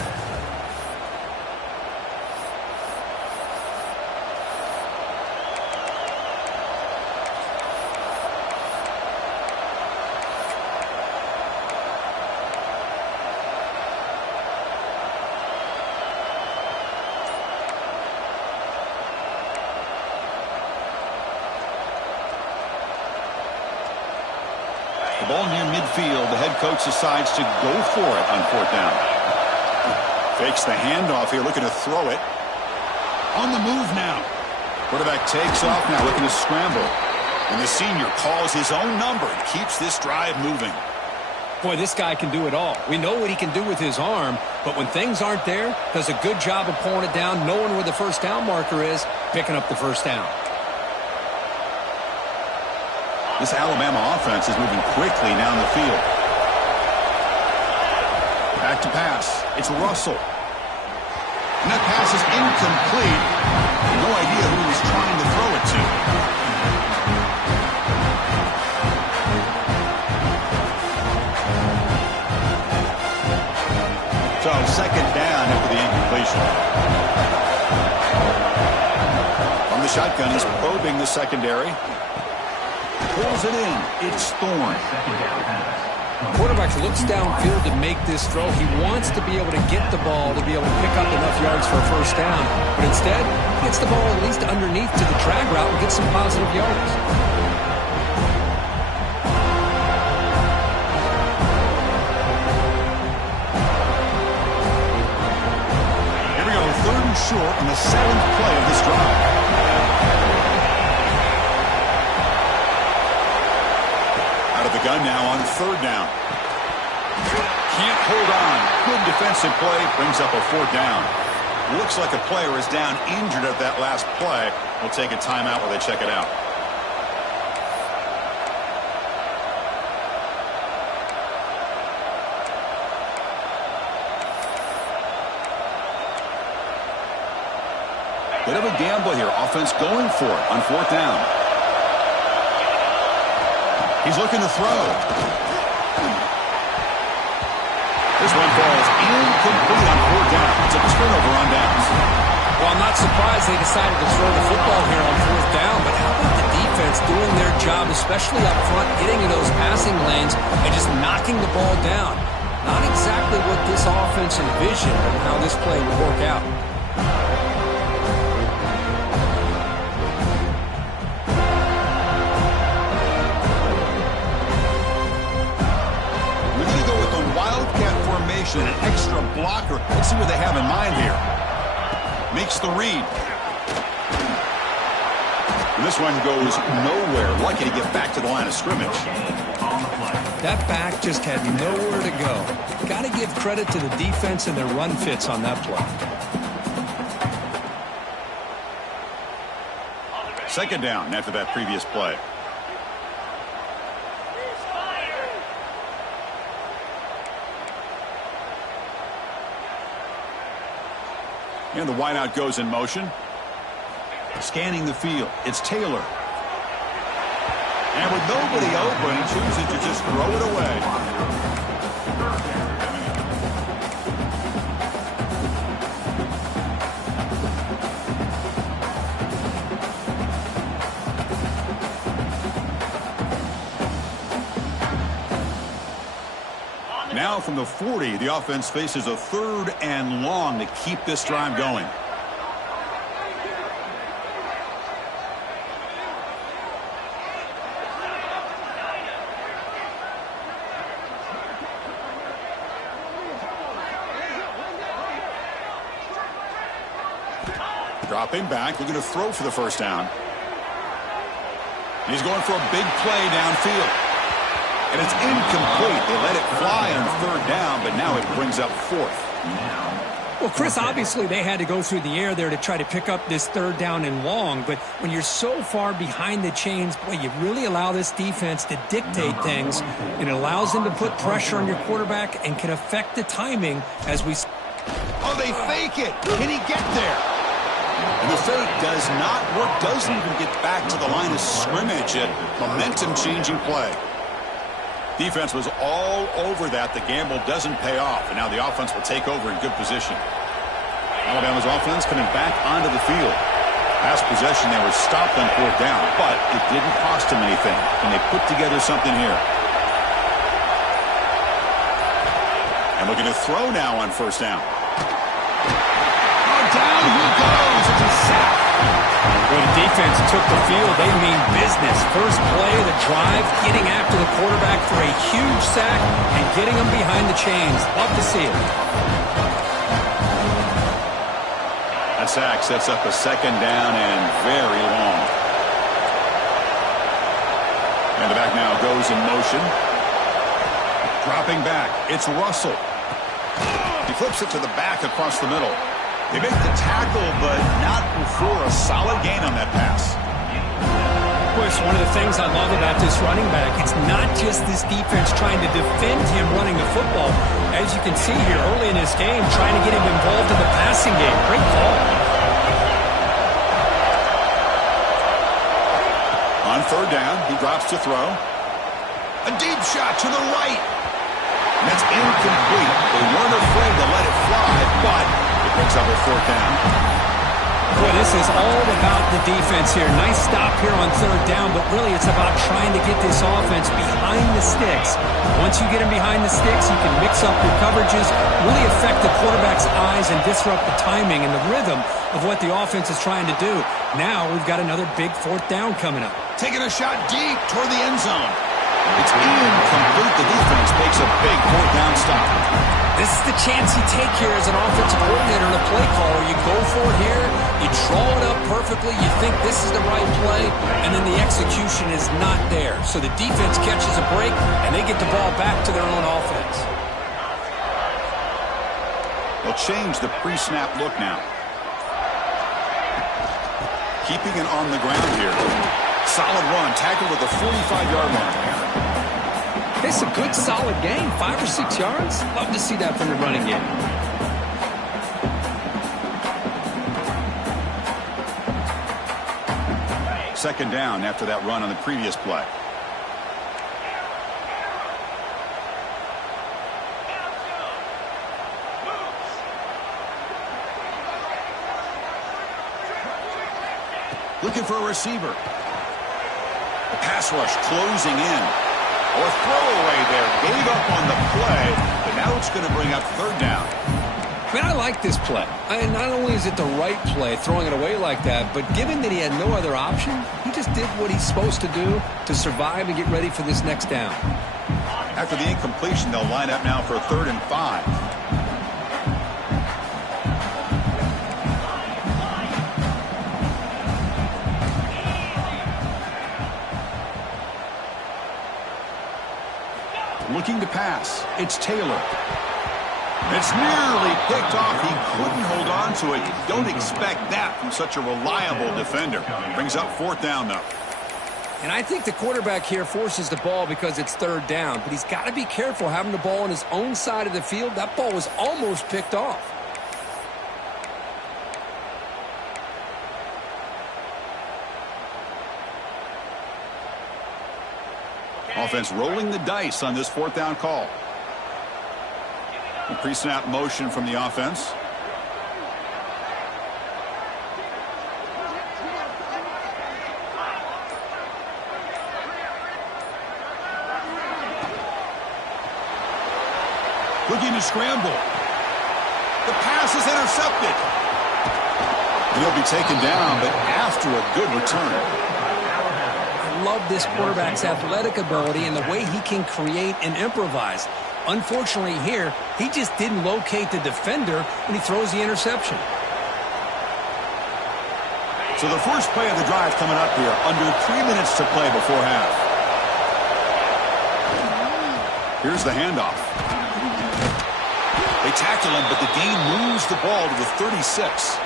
The ball near midfield. The head coach decides to go for it on fourth down. Fakes the handoff here, looking to throw it. On the move now. Quarterback takes off now, looking to scramble. And the senior calls his own number and keeps this drive moving. Boy, this guy can do it all. We know what he can do with his arm, but when things aren't there, does a good job of pulling it down, knowing where the first down marker is, picking up the first down. This Alabama offense is moving quickly down the field. Back to pass. It's Russell. And that pass is incomplete. No idea who he's trying to throw it to. So second down after the incompletion. From the shotgun, he's probing the secondary. Pulls it in. It's Thorne. Quarterback looks downfield to make this throw. He wants to be able to get the ball to be able to pick up enough yards for a first down. But instead, he gets the ball at least underneath to the drag route and gets some positive yards. Here we go. Third and short on the seventh play of this drive. The gun now on third down. Can't hold on. Good defensive play. Brings up a fourth down. Looks like a player is down injured at that last play. We'll take a timeout while they check it out. Bit of a gamble here. Offense going for it on fourth down. He's looking to throw. This one falls incomplete on fourth down. It's a turnover on downs. Well, I'm not surprised they decided to throw the football here on fourth down, but how about the defense doing their job, especially up front, getting in those passing lanes and just knocking the ball down? Not exactly what this offense envisioned and how this play would work out. An extra blocker. Let's see what they have in mind here. Makes the read. And this one goes nowhere. Lucky to get back to the line of scrimmage. That back just had nowhere to go. Got to give credit to the defense and their run fits on that play. Second down after that previous play. And the wideout goes in motion. Scanning the field. It's Taylor. And with nobody open, he chooses to just throw it away. Now from the 40, the offense faces a third and long to keep this drive going. Dropping back, looking to throw for the first down. He's going for a big play downfield. And it's incomplete. They let it fly on third down, but now it brings up fourth. Well, Chris, obviously they had to go through the air there to try to pick up this third down and long, but when you're so far behind the chains, boy, you really allow this defense to dictate things, and it allows them to put pressure on your quarterback and can affect the timing as we... Oh, they fake it. Can he get there? And the fake does not work, doesn't even get back to the line of scrimmage. A momentum-changing play. Defense was all over that. The gamble doesn't pay off, and now the offense will take over in good position. Alabama's offense coming back onto the field. Last possession, they were stopped on fourth down, but it didn't cost them anything, and they put together something here. And looking to throw now on first down. Oh, down he goes. It's a sack. When the defense took the field, they mean business. First play of the drive, getting after the quarterback for a huge sack and getting him behind the chains. Love to see it. That sack sets up a second down and very long. And the back now goes in motion. Dropping back. It's Russell. He flips it to the back across the middle. They make the tackle, but not before a solid gain on that pass. Chris, one of the things I love about this running back, it's not just this defense trying to defend him running the football. As you can see here early in this game, trying to get him involved in the passing game. Great call. On third down, he drops to throw. A deep shot to the right. And that's incomplete. They weren't afraid to let it fly, but it picks up a fourth down. Boy, this is all about the defense here. Nice stop here on third down, but really it's about trying to get this offense behind the sticks. Once you get him behind the sticks, you can mix up your coverages, really affect the quarterback's eyes and disrupt the timing and the rhythm of what the offense is trying to do. Now we've got another big fourth down coming up. Taking a shot deep toward the end zone. It's incomplete. The defense makes a big fourth down stop. This is the chance you take here as an offensive coordinator and a play caller. You go for it here, you draw it up perfectly, you think this is the right play, and then the execution is not there. So the defense catches a break, and they get the ball back to their own offense. They'll change the pre-snap look now. Keeping it on the ground here. Solid run, tackled at the 45-yard line. It's a good, solid game, 5 or 6 yards. Love to see that from the running game. Second down after that run on the previous play. Looking for a receiver. The pass rush closing in. Or throwaway there. Gave up on the play, but now it's going to bring up third down. Man, I like this play. Not only is it the right play, throwing it away like that, but given that he had no other option, he just did what he's supposed to do to survive and get ready for this next down. After the incompletion, they'll line up now for a 3rd and 5. Looking to pass. It's Taylor. It's nearly picked off. He couldn't hold on to it. You don't expect that from such a reliable defender. Brings up 4th down, though. And I think the quarterback here forces the ball because it's 3rd down. But he's got to be careful having the ball on his own side of the field. That ball was almost picked off. Offense rolling the dice on this 4th down call. A pre-snap motion from the offense. Looking to scramble. The pass is intercepted. He'll be taken down, but after a good return. Love this quarterback's athletic ability and the way he can create and improvise. Unfortunately here, he just didn't locate the defender and he throws the interception. So the first play of the drive coming up here, under 3 minutes to play before half. Here's the handoff. They tackle him, but the gain moves the ball to the 36.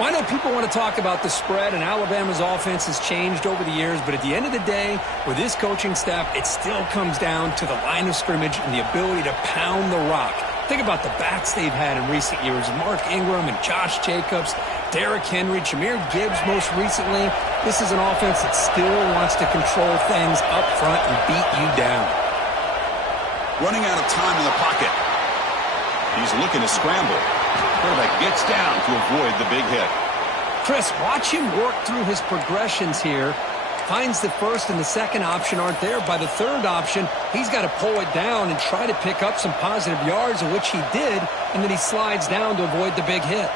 Well, I know people want to talk about the spread, and Alabama's offense has changed over the years, but at the end of the day, with this coaching staff, it still comes down to the line of scrimmage and the ability to pound the rock. Think about the backs they've had in recent years, Mark Ingram and Josh Jacobs, Derrick Henry, Jahmyr Gibbs most recently. This is an offense that still wants to control things up front and beat you down. Running out of time in the pocket. He's looking to scramble. Quarterback gets down to avoid the big hit. Chris, watch him work through his progressions here. Finds the first and the second option aren't there. By the third option, he's got to pull it down and try to pick up some positive yards, of which he did, and then he slides down to avoid the big hit.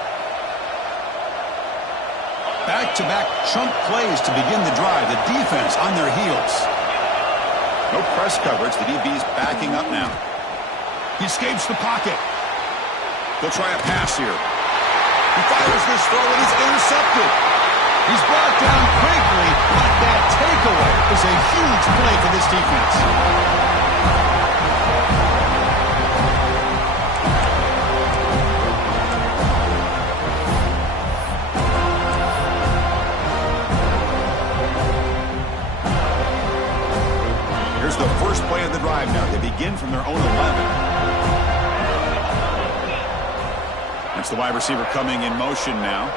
Back-to-back chunk plays to begin the drive. The defense on their heels. No press coverage. The DB's backing up now. He escapes the pocket. They'll try a pass here. He fires this throw and he's intercepted. He's brought down quickly, but that takeaway is a huge play for this defense. Here's the first play of the drive now. They begin from their own 11. That's the wide receiver coming in motion now.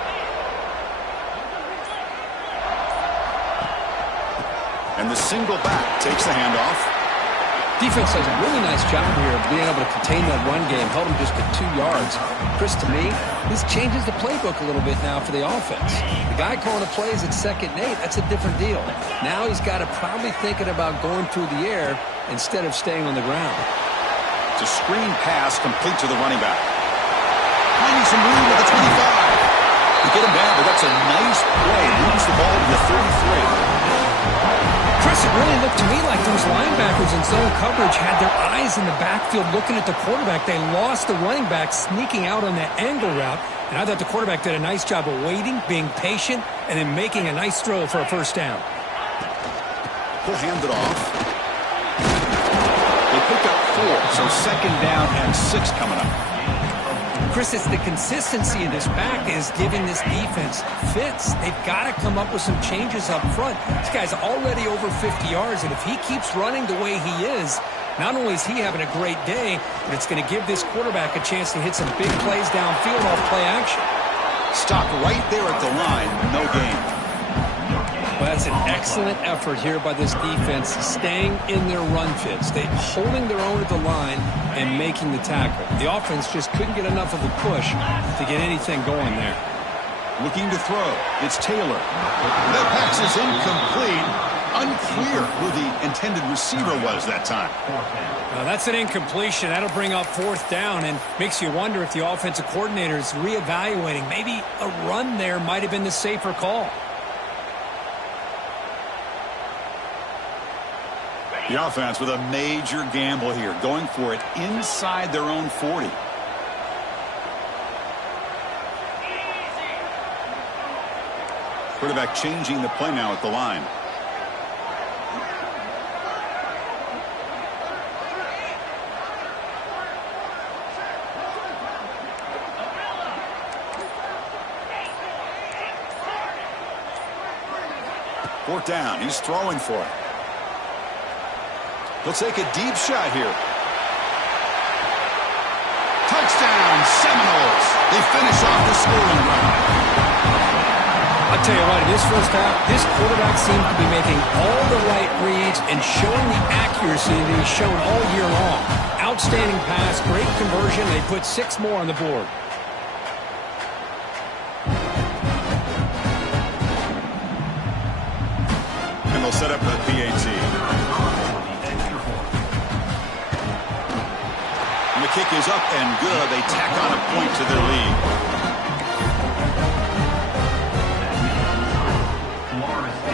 And the single back takes the handoff. Defense does a really nice job here of being able to contain that run game, held him just to 2 yards. Chris, to me, this changes the playbook a little bit now for the offense. The guy calling the plays at 2nd and 8, that's a different deal. Now he's got to probably thinking about going through the air instead of staying on the ground. It's a screen pass complete to the running back. Finding some room at the 25. You get him down, but that's a nice play. Moves the ball to the 33. Chris, it really looked to me like those linebackers in zone coverage had their eyes in the backfield looking at the quarterback. They lost the running back sneaking out on that angle route, and I thought the quarterback did a nice job of waiting, being patient, and then making a nice throw for a first down. He'll hand it off. They pick up 4, so 2nd down and 6 coming up. Chris, it's the consistency of this back is giving this defense fits. They've got to come up with some changes up front. This guy's already over 50 yards, and if he keeps running the way he is, not only is he having a great day, but it's going to give this quarterback a chance to hit some big plays downfield off play action. Stopped right there at the line. No gain. Well, that's an excellent effort here by this defense, staying in their run fits. They holding their own at the line and making the tackle. The offense just couldn't get enough of a push to get anything going there. Looking to throw. It's Taylor. The pass is incomplete. Unclear who the intended receiver was that time. Now that's an incompletion. That'll bring up 4th down and makes you wonder if the offensive coordinator is reevaluating. Maybe a run there might have been the safer call. The offense with a major gamble here, going for it inside their own 40. Quarterback changing the play now at the line. Fourth down, he's throwing for it. He'll take a deep shot here. Touchdown, Seminoles. They finish off the scoring drive. I'll tell you what, in this first half, this quarterback seems to be making all the right reads and showing the accuracy that he's shown all year long. Outstanding pass, great conversion. They put 6 more on the board. And they'll set up the PAT. And the kick is up and good. They tack on a point to their lead.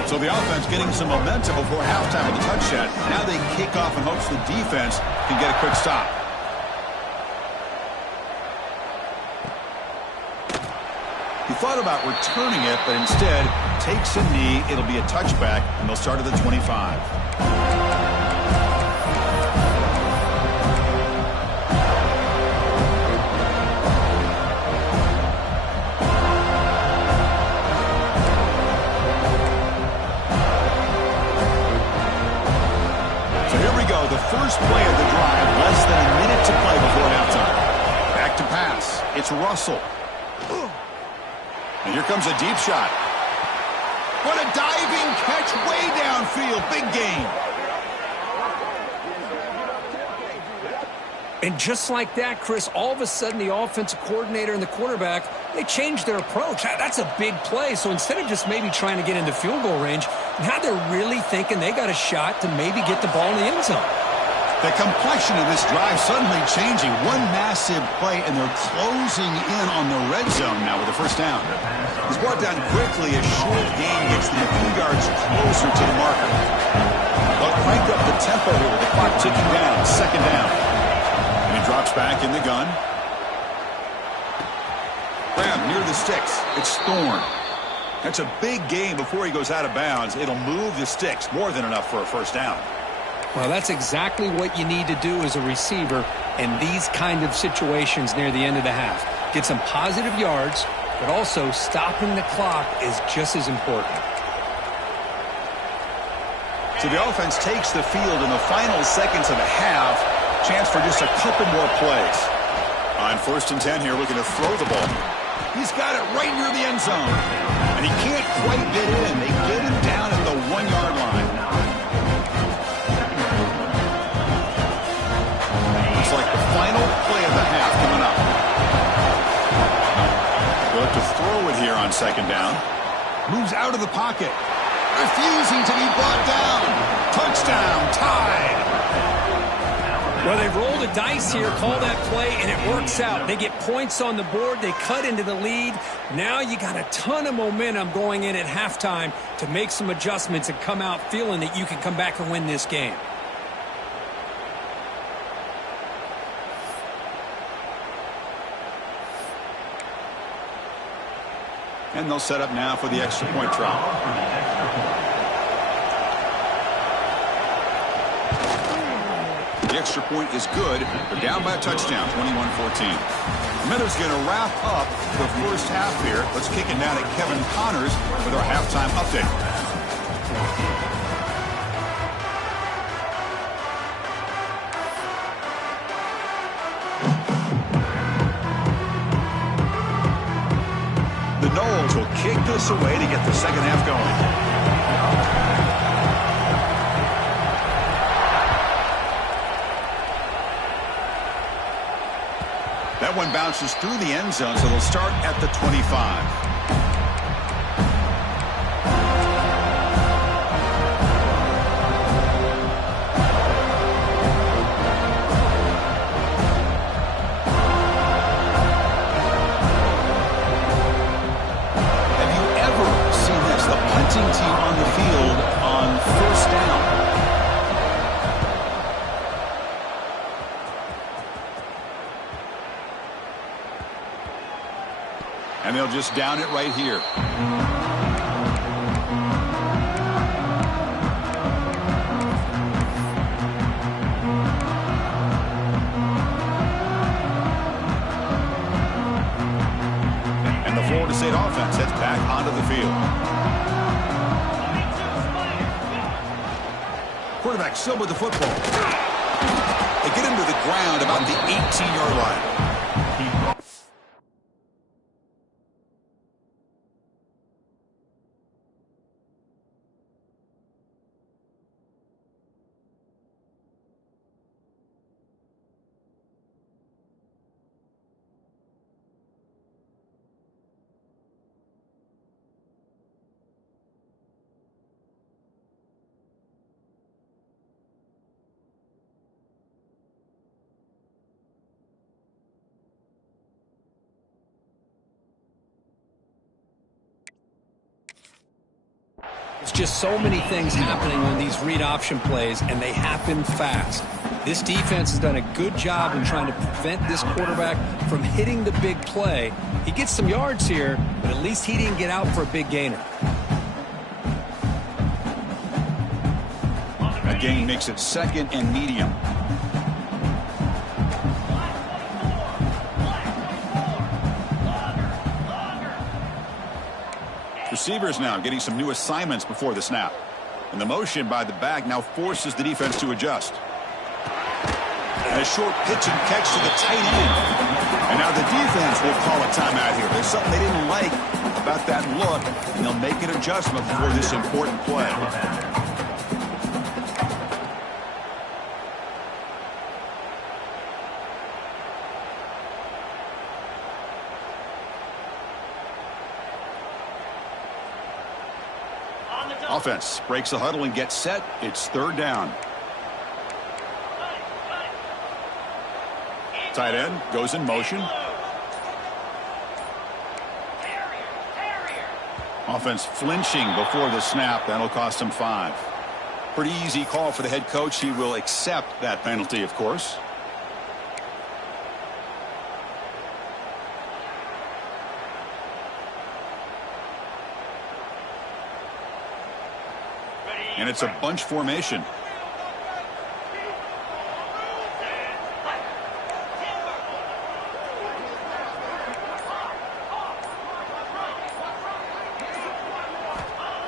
So the offense getting some momentum before halftime with a touch shot. Now they kick off in hopes the defense can get a quick stop. He thought about returning it, but instead takes a knee. It'll be a touchback, and they'll start at the 25. It's Russell. And here comes a deep shot. What a diving catch way downfield. Big gain. And just like that, Chris, all of a sudden the offensive coordinator and the quarterback, they changed their approach. That's a big play. So instead of just maybe trying to get into field goal range, now they're really thinking they got a shot to maybe get the ball in the end zone. The complexion of this drive suddenly changing. One massive play, and they're closing in on the red zone now with a first down. He's brought down quickly. A short gain gets them a few yards closer to the marker. They'll crank up the tempo here with the clock ticking down. Second down. And he drops back in the gun. Grab near the sticks. It's Thorne. That's a big gain before he goes out of bounds. It'll move the sticks. More than enough for a first down. Well, that's exactly what you need to do as a receiver in these kind of situations near the end of the half. Get some positive yards, but also stopping the clock is just as important. So the offense takes the field in the final seconds of the half. Chance for just a couple more plays. On 1st and 10 here, looking to throw the ball. He's got it right near the end zone. And he can't quite get in. They get him down at the 1-yard line. Looks like the final play of the half coming up. They'll have to throw it here on 2nd down. Moves out of the pocket. Refusing to be brought down. Touchdown, tied. Well, they roll the dice here, call that play, and it works out. They get points on the board. They cut into the lead. Now you got a ton of momentum going in at halftime to make some adjustments and come out feeling that you can come back and win this game. And they'll set up now for the extra point try. The extra point is good. They're down by a touchdown, 21-14. Miller's going to wrap up the first half here. Let's kick it down to Kevin Connors with our halftime update. The Noles will kick this away to get the second half going. That one bounces through the end zone, so they'll start at the 25. Team on the field on 1st down. And they'll just down it right here. And the Florida State offense heads back onto the field. Quarterback still with the football. They get him to the ground about the 18-yard line. It's just so many things happening on these read option plays, and they happen fast. This defense has done a good job in trying to prevent this quarterback from hitting the big play. He gets some yards here, but at least he didn't get out for a big gainer. That gain makes it 2nd and medium. Receivers now getting some new assignments before the snap. And the motion by the back now forces the defense to adjust. And a short pitch and catch to the tight end. And now the defense will call a timeout here. There's something they didn't like about that look, and they'll make an adjustment before this important play. Offense breaks the huddle and gets set. It's third down. Tight end goes in motion. Offense flinching before the snap. That'll cost him 5. Pretty easy call for the head coach. He will accept that penalty, of course. And it's a bunch formation.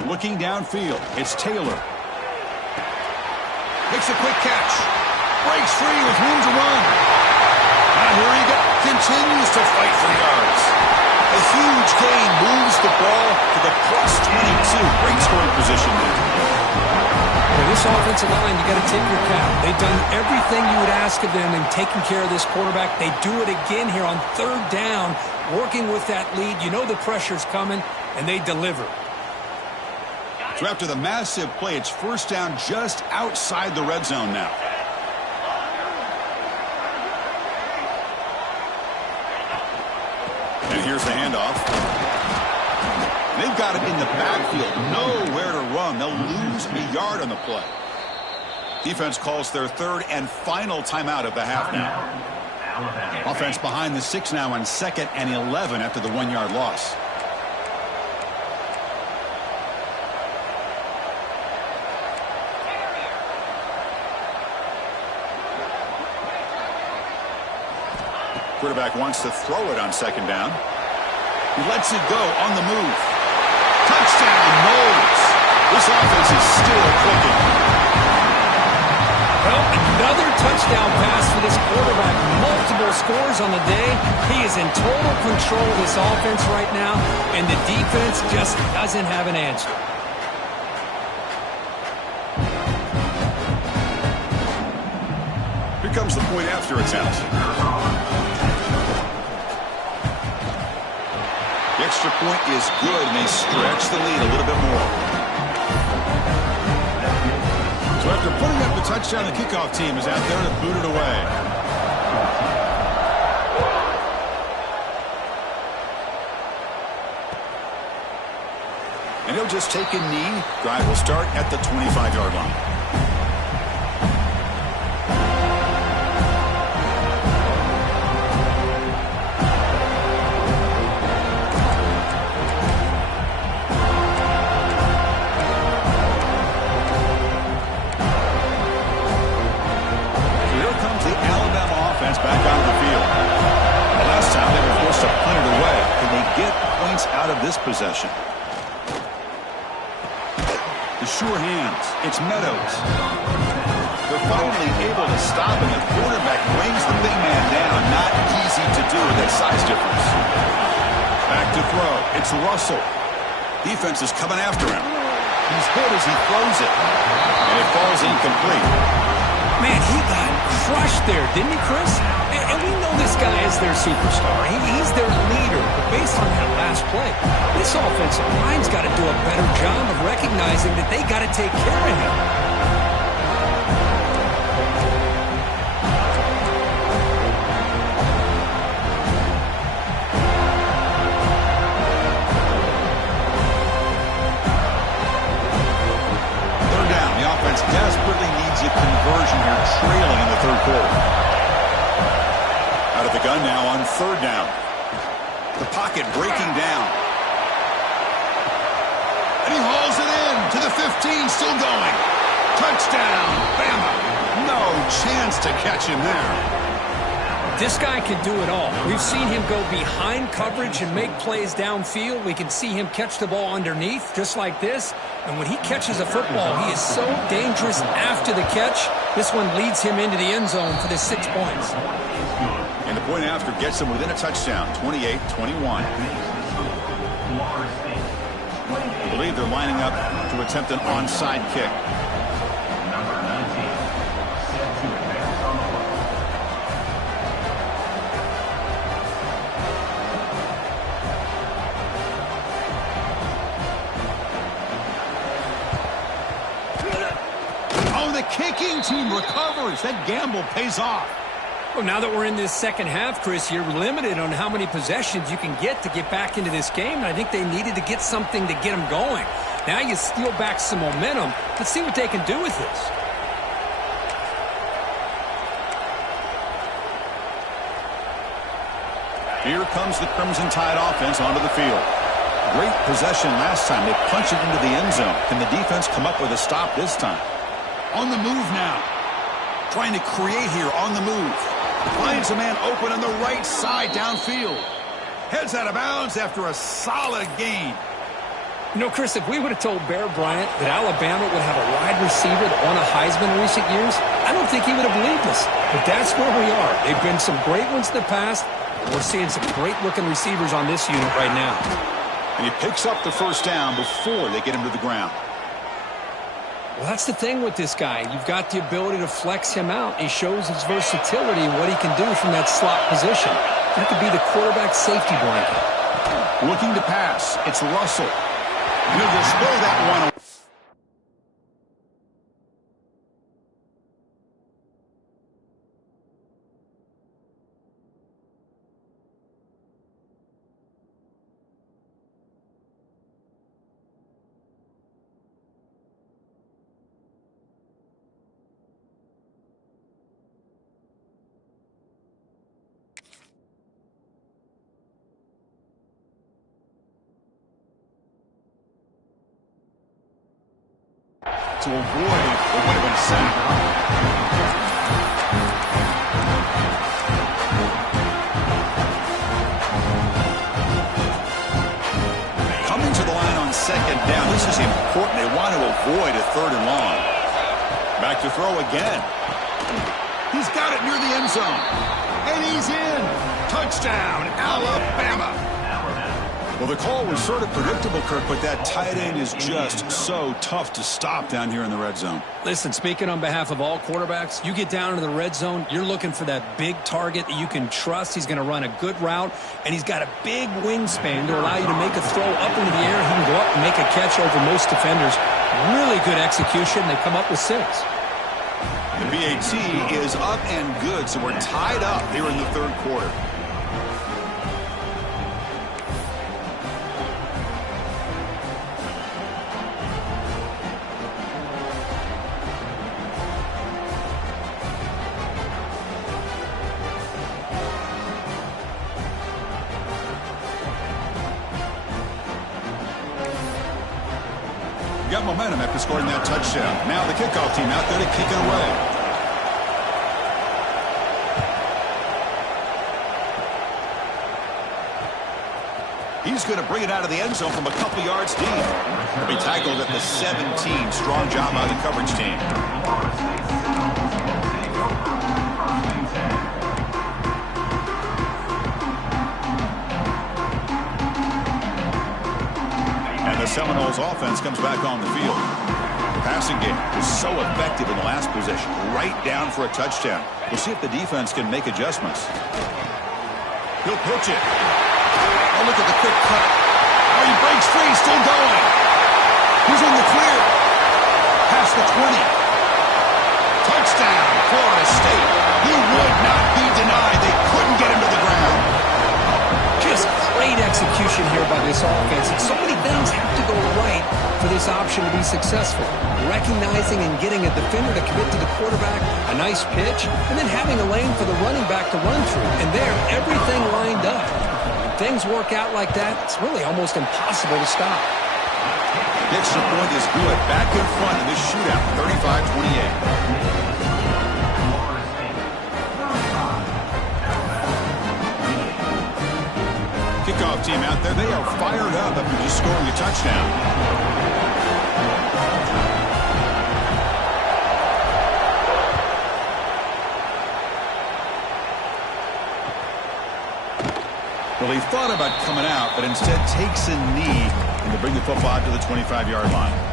Looking downfield, it's Taylor. Makes a quick catch. Breaks free with room to run. And here he continues to fight for yards. A huge gain moves the ball to the +22. Great scoring position there. Well, this offensive line, you got to tip your cap. They've done everything you would ask of them in taking care of this quarterback. They do it again here on third down, working with that lead. You know the pressure's coming, and they deliver. So after the massive play, it's first down just outside the red zone now. And here's the handoff. They've got it in the backfield. Nowhere to run. They'll lose a yard on the play. Defense calls their third and final timeout of the half now. Offense behind the 6 now on 2nd and 11 after the 1-yard loss. Quarterback wants to throw it on 2nd down. He lets it go on the move. Touchdown, Knowles. This offense is still clicking. Well, another touchdown pass for this quarterback. Multiple scores on the day. He is in total control of this offense right now, and the defense just doesn't have an answer. Here comes the point after attempt. The extra point is good, and they stretch the lead a little bit more. So after putting up the touchdown, the kickoff team is out there to boot it away. And he'll just take a knee. Drive will start at the 25-yard line. Back out of the field. The last time they were forced to punt it away. Can they get points out of this possession? The sure hands. It's Meadows. They're finally able to stop, and the quarterback brings the big man down. Not easy to do with that size difference. Back to throw. It's Russell. Defense is coming after him. He's hit as he throws it. And it falls incomplete. Man, he got crushed there, didn't he, Chris? And we know this guy is their superstar. He's their leader. But based on that last play, this offensive line's got to do a better job of recognizing that they got to take care of him. Third down. The offense desperately needs a conversion here, trailing in the third quarter. Out of the gun now on third down. The pocket breaking down. And he hauls it in to the 15, still going. Touchdown, Bama. No chance to catch him there. This guy can do it all. We've seen him go behind coverage and make plays downfield. We can see him catch the ball underneath, just like this. And when he catches a football, he is so dangerous after the catch. This one leads him into the end zone for the 6 points. And the Point after gets them within a touchdown, 28-21. I believe they're lining up to attempt an onside kick. Oh, the kicking team recovers. That gamble pays off. Well, now that we're in this second half, Chris, you're limited on how many possessions you can get to get back into this game. And I think they needed to get something to get them going. Now you steal back some momentum. Let's see what they can do with this. Here comes the Crimson Tide offense onto the field. Great possession last time. They punched it into the end zone. Can the defense come up with a stop this time? On the move now. Trying to create here on the move. Finds a man open on the right side downfield. Heads out of bounds after a solid gain. You know, Chris, if we would have told Bear Bryant that Alabama would have a wide receiver that won a Heisman in recent years, I don't think he would have believed us. But that's where we are. They've been some great ones in the past. We're seeing some great-looking receivers on this unit right now. And he picks up the first down before they get him to the ground. Well, that's the thing with this guy. You've got the ability to flex him out. He shows his versatility and what he can do from that slot position. That could be the quarterback safety blanket. Looking to pass. It's Russell. He'll just throw that one away. To avoid what would have been a sack. Coming to the line on second down. This is important. They want to avoid a third and long. Back to throw again. He's got it near the end zone. And he's in. Touchdown, Alabama. Well, the call was sort of predictable, Kirk, but that tight end is just so tough to stop down here in the red zone. Listen, speaking on behalf of all quarterbacks, you get down into the red zone, you're looking for that big target that you can trust. He's going to run a good route, and he's got a big wingspan to allow you to make a throw up into the air. He can go up and make a catch over most defenders. Really good execution. They come up with 6. The BAT is up and good, so we're tied up here in the third quarter. Got momentum after scoring that touchdown. Now the kickoff team out there to kick it away. He's going to bring it out of the end zone from a couple yards deep. He'll be tackled at the 17. Strong job by the coverage team. Seminoles offense comes back on the field. The passing game was so effective in the last possession, right down for a touchdown. We'll see if the defense can make adjustments. He'll pitch it. Oh, look at the quick cut. Oh, he breaks free, still going. He's in the clear. Past the 20. Touchdown, Florida State. He would not be denied. They couldn't get him to the ground. Just great execution here by this offense. And so many things have to go right for this option to be successful. Recognizing and getting a defender to commit to the quarterback, a nice pitch, and then having a lane for the running back to run through. And there, everything lined up. When things work out like that, it's really almost impossible to stop. The extra point is good. Back in front in this shootout, 35-28. Kickoff team out there, they are fired up after just scoring a touchdown. Well, he thought about coming out, but instead takes a knee and to bring the football out to the 25-yard line.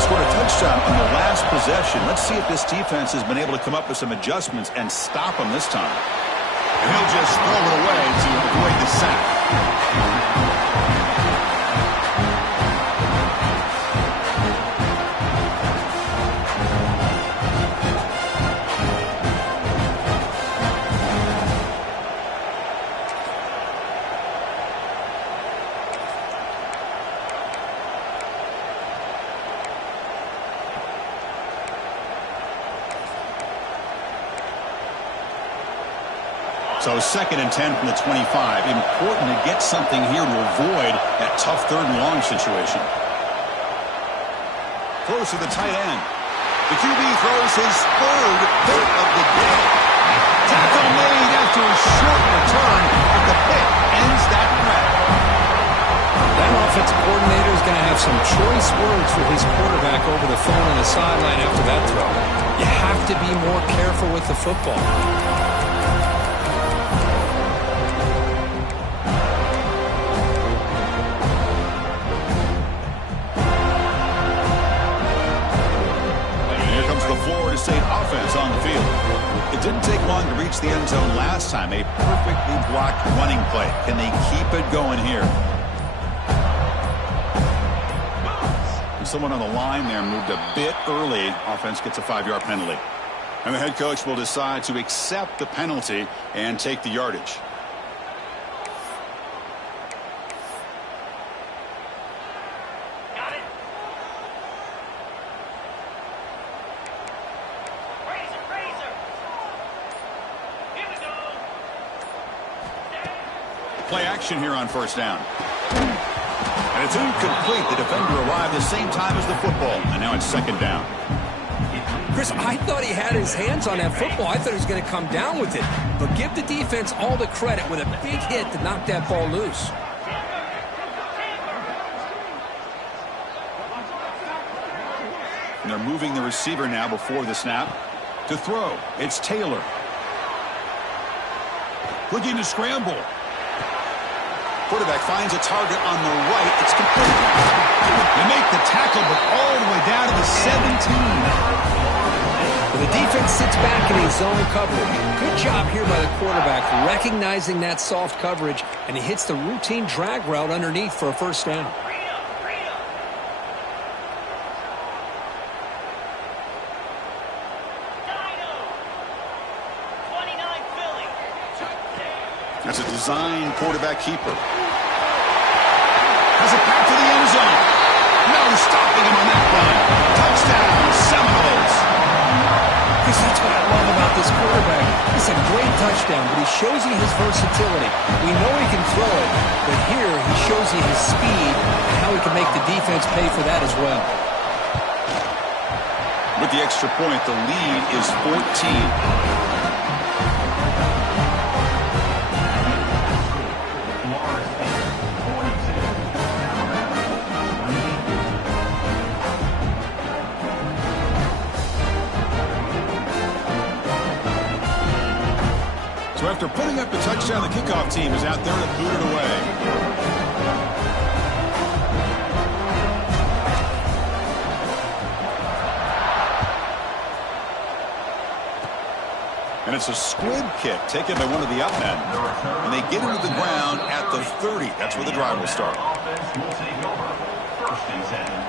Scored a touchdown on the last possession. Let's see if this defense has been able to come up with some adjustments and stop them this time. And he'll just throw it away to avoid the sack. So 2nd and 10 from the 25. Important to get something here to avoid that tough 3rd and long situation. Close to the tight end. The QB throws his 3rd hit of the day. Tackle made after a short return, but the hit ends that threat. That offensive coordinator is going to have some choice words for his quarterback over the phone on the sideline after that throw. You have to be more careful with the football. Florida State offense on the field. It didn't take long to reach the end zone last time. A perfectly blocked running play. Can they keep it going here? Someone on the line there moved a bit early. Offense gets a 5-yard penalty. And the head coach will decide to accept the penalty and take the yardage. Play action here on 1st down. And it's incomplete. The defender arrived the same time as the football. And now it's 2nd down. Chris, I thought he had his hands on that football. I thought he was going to come down with it. But give the defense all the credit with a big hit to knock that ball loose. And they're moving the receiver now before the snap. To throw, it's Taylor. Looking to scramble. Quarterback finds a target on the right. It's complete. They make the tackle, but all the way down to the 17. Well, the defense sits back in a zone coverage. Good job here by the quarterback, recognizing that soft coverage, and he hits the routine drag route underneath for a 1st down. That's a design quarterback keeper. Has it back to the end zone. No stopping him on that run. Touchdown, Seminoles. Chris, that's what I love about this quarterback. It's a great touchdown, but he shows you his versatility. We know he can throw it, but here he shows you his speed and how he can make the defense pay for that as well. With the extra point, the lead is 14. So after putting up the touchdown, the kickoff team is out there to boot it away. And it's a squib kick taken by one of the up men. And they get into the ground at the 30. That's where the drive will start. Offense will take over. 1st and 10.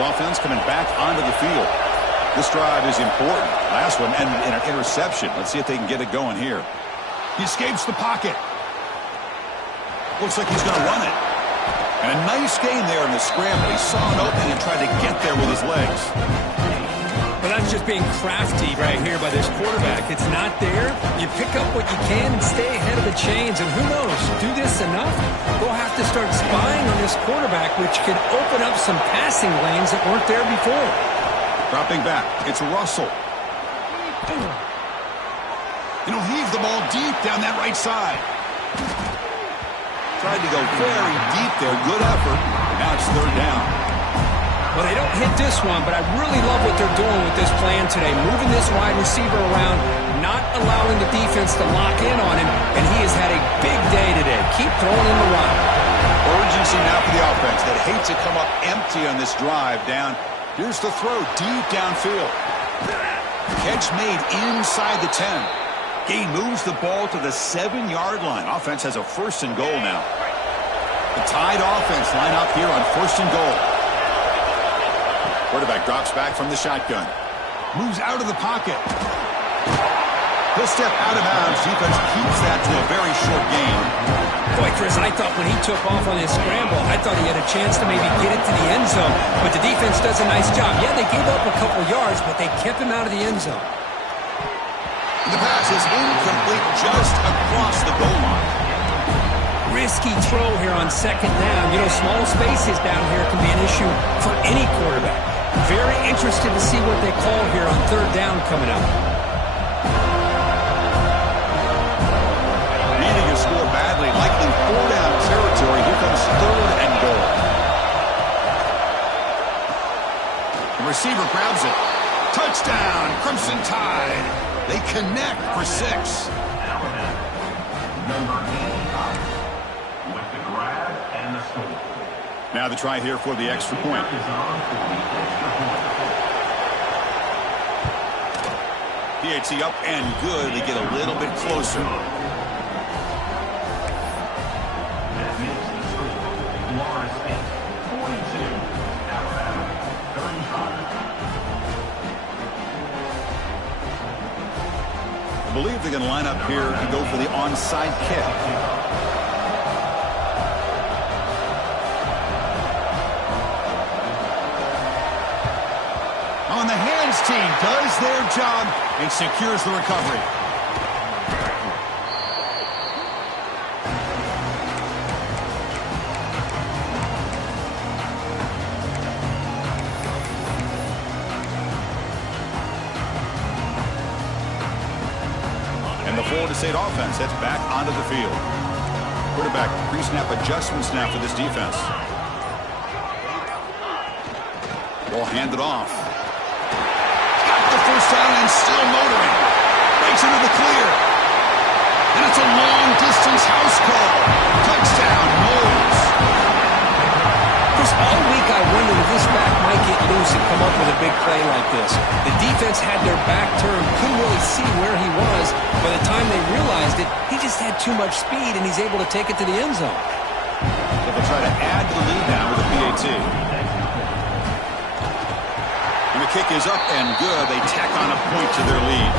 Offense coming back onto the field. This drive is important. Last one ended in an interception. Let's see if they can get it going here. He escapes the pocket. Looks like he's going to run it. And a nice gain there in the scramble. He saw an opening and tried to get there with his legs. But that's just being crafty right here by this quarterback. It's not there. You pick up what you can and stay ahead of the chains. And who knows, do this enough, we'll have to start spying on this quarterback, which could open up some passing lanes that weren't there before. Dropping back, it's Russell. And he'll heave the ball deep down that right side. Tried to go very deep there. Good effort. Now it's third down. Well, they don't hit this one, but I really love what they're doing with this plan today. Moving this wide receiver around, not allowing the defense to lock in on him, and he has had a big day today. Keep throwing him the rock. Urgency now for the offense that hate to come up empty on this drive down. Here's the throw deep downfield. Catch made inside the 10. Gain moves the ball to the 7-yard line. Offense has a first and goal now. The Tide offense line up here on first and goal. Quarterback drops back from the shotgun. Moves out of the pocket. He'll step out of bounds. Defense keeps that to a very short gain. Boy, Chris, I thought when he took off on his scramble, I thought he had a chance to maybe get it to the end zone. But the defense does a nice job. Yeah, they gave up a couple yards, but they kept him out of the end zone. The pass is incomplete just across the goal line. Risky throw here on second down. You know, small spaces down here can be an issue for any quarterback. Very interested to see what they call here on third down coming up. Needing to score badly, likely 4-down territory. Here comes third and goal. The receiver grabs it. Touchdown, Crimson Tide. They connect for 6. Now the try here for the extra point. PAT up and good. They get a little bit closer. I believe they're going to line up here to go for the onside kick. On the hands team does their job and secures the recovery. And the Florida State offense heads back onto the field. Quarterback pre-snap adjustments now for this defense. Ball handed off. First down and still motoring. Breaks into the clear. And it's a long-distance house call. Touchdown, Knowles. Chris, all week I wondered if this back might get loose and come up with a big play like this. The defense had their back turned, couldn't really see where he was. By the time they realized it, he just had too much speed, and he's able to take it to the end zone. They'll try to add to the lead now with a PAT. And the kick is up and good. They tack on a point to their lead.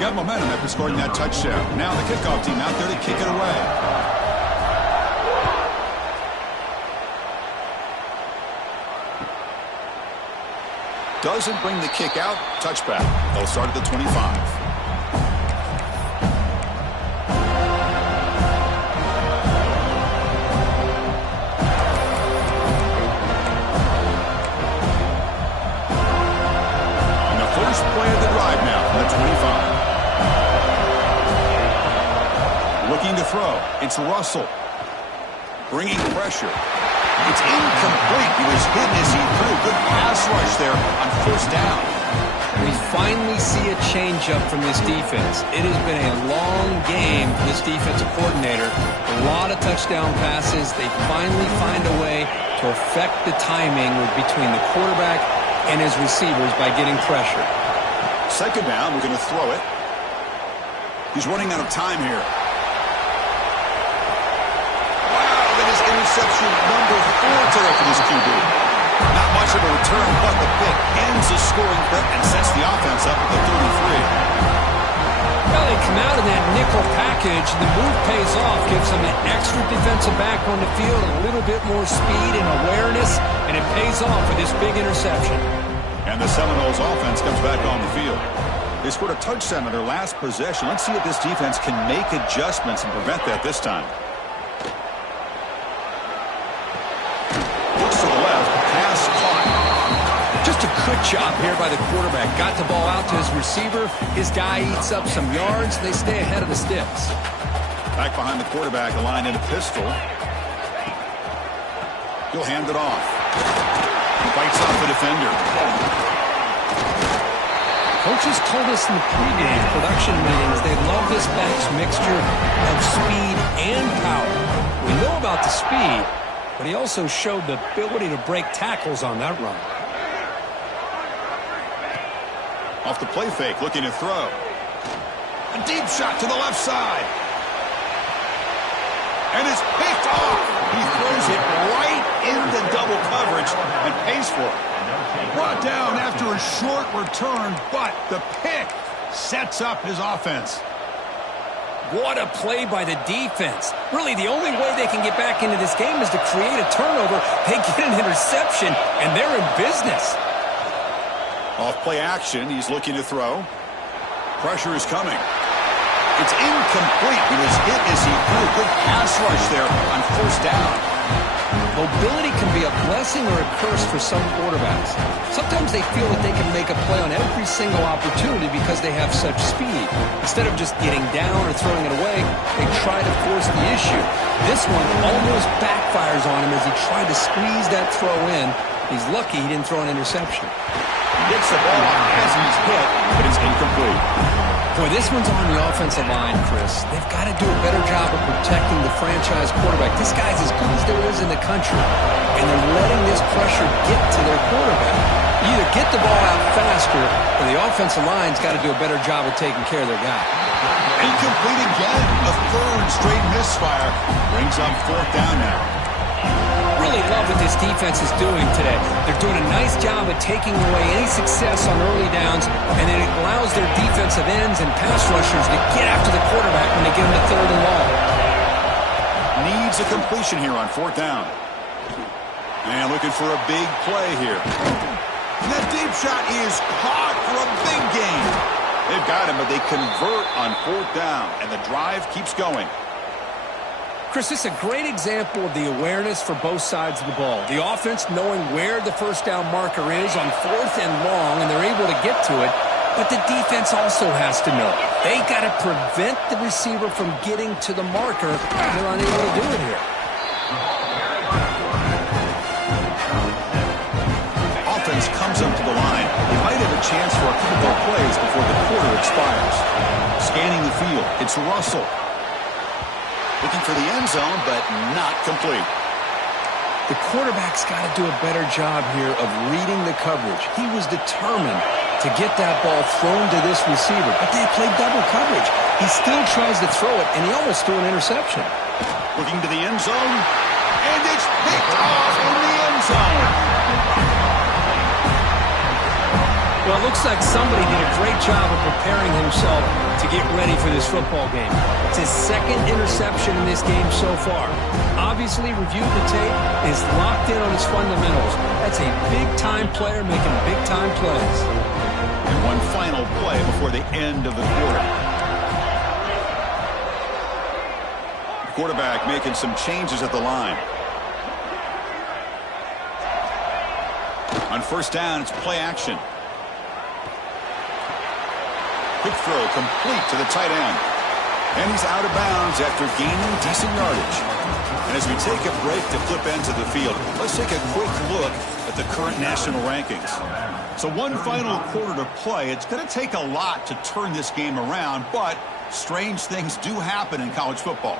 Got momentum after scoring that touchdown. Now the kickoff team out there to kick it away. Doesn't bring the kick out. Touchback. They'll start at the 25. And the first play of the drive now from the 25. Looking to throw. It's Russell. Bringing pressure. It's incomplete. He was hidden as he threw. Good pass rush there on first down. We finally see a change-up from this defense. It has been a long game for this defensive coordinator. A lot of touchdown passes. They finally find a way to affect the timing between the quarterback and his receivers by getting pressure. Second down, we're going to throw it. He's running out of time here. Wow, is interception number 4 today for this QB. Not much of a return, but the pick ends the scoring clip and sets the offense up at the 33. Well, they come out in that nickel package, and the move pays off, gives them an extra defensive back on the field, a little bit more speed and awareness, and it pays off with this big interception. And the Seminoles offense comes back on the field. They scored a touchdown on their last possession. Let's see if this defense can make adjustments and prevent that this time. Looks to the left, pass caught. Just a good job here by the quarterback. Got the ball out to his receiver. His guy eats up some yards. They stay ahead of the sticks. Back behind the quarterback, aligned in a pistol. He'll hand it off. He fights off the defender. Coaches told us in the pregame production meetings they love this back's mixture of speed and power. We know about the speed, but he also showed the ability to break tackles on that run. Off the play fake, looking to throw. A deep shot to the left side. And it's picked off. He throws it right into double coverage and pays for it. Brought down after a short return, but the pick sets up his offense. What a play by the defense. Really, the only way they can get back into this game is to create a turnover. They get an interception, and they're in business. Off play action, he's looking to throw. Pressure is coming. It's incomplete. He was hit as he threw a good pass rush there on first down. Mobility can be a blessing or a curse for some quarterbacks. Sometimes they feel that they can make a play on every single opportunity because they have such speed. Instead of just getting down or throwing it away, they try to force the issue. This one almost backfires on him as he tried to squeeze that throw in. He's lucky he didn't throw an interception. He gets the ball as he's hit, but it's incomplete. Boy, this one's on the offensive line, Chris. They've got to do a better job of protecting the franchise quarterback. This guy's as good as there is in the country, and they're letting this pressure get to their quarterback. You either get the ball out faster, or the offensive line's got to do a better job of taking care of their guy. Incomplete again. A third straight misfire brings up fourth down now. Really love what this defense is doing today. They're doing a nice job of taking away any success on early downs, and it allows their defensive ends and pass rushers to get after the quarterback when they get him to third and long. Needs a completion here on fourth down. And looking for a big play here. And that deep shot is caught for a big gain. They've got him, but they convert on fourth down, and the drive keeps going. Chris, this is a great example of the awareness for both sides of the ball. The offense knowing where the first down marker is on fourth and long, and they're able to get to it. But the defense also has to know. They got to prevent the receiver from getting to the marker, and they're unable to do it here. Offense comes up to the line. They might have a chance for a couple more plays before the quarter expires. Scanning the field, it's Russell. Looking for the end zone, but not complete. The quarterback's got to do a better job here of reading the coverage. He was determined to get that ball thrown to this receiver, but they played double coverage. He still tries to throw it, and he almost threw an interception. Looking to the end zone, and it's picked off in the end zone. Well, it looks like somebody did a great job of preparing himself to get ready for this football game. It's his second interception in this game so far. Obviously reviewed the tape, is locked in on his fundamentals. That's a big-time player making big-time plays. And one final play before the end of the quarter. The quarterback making some changes at the line. On first down, it's play action. Quick throw complete to the tight end. And he's out of bounds after gaining decent yardage. And as we take a break to flip into the field, let's take a quick look at the current national rankings. So one final quarter to play. It's going to take a lot to turn this game around, but strange things do happen in college football.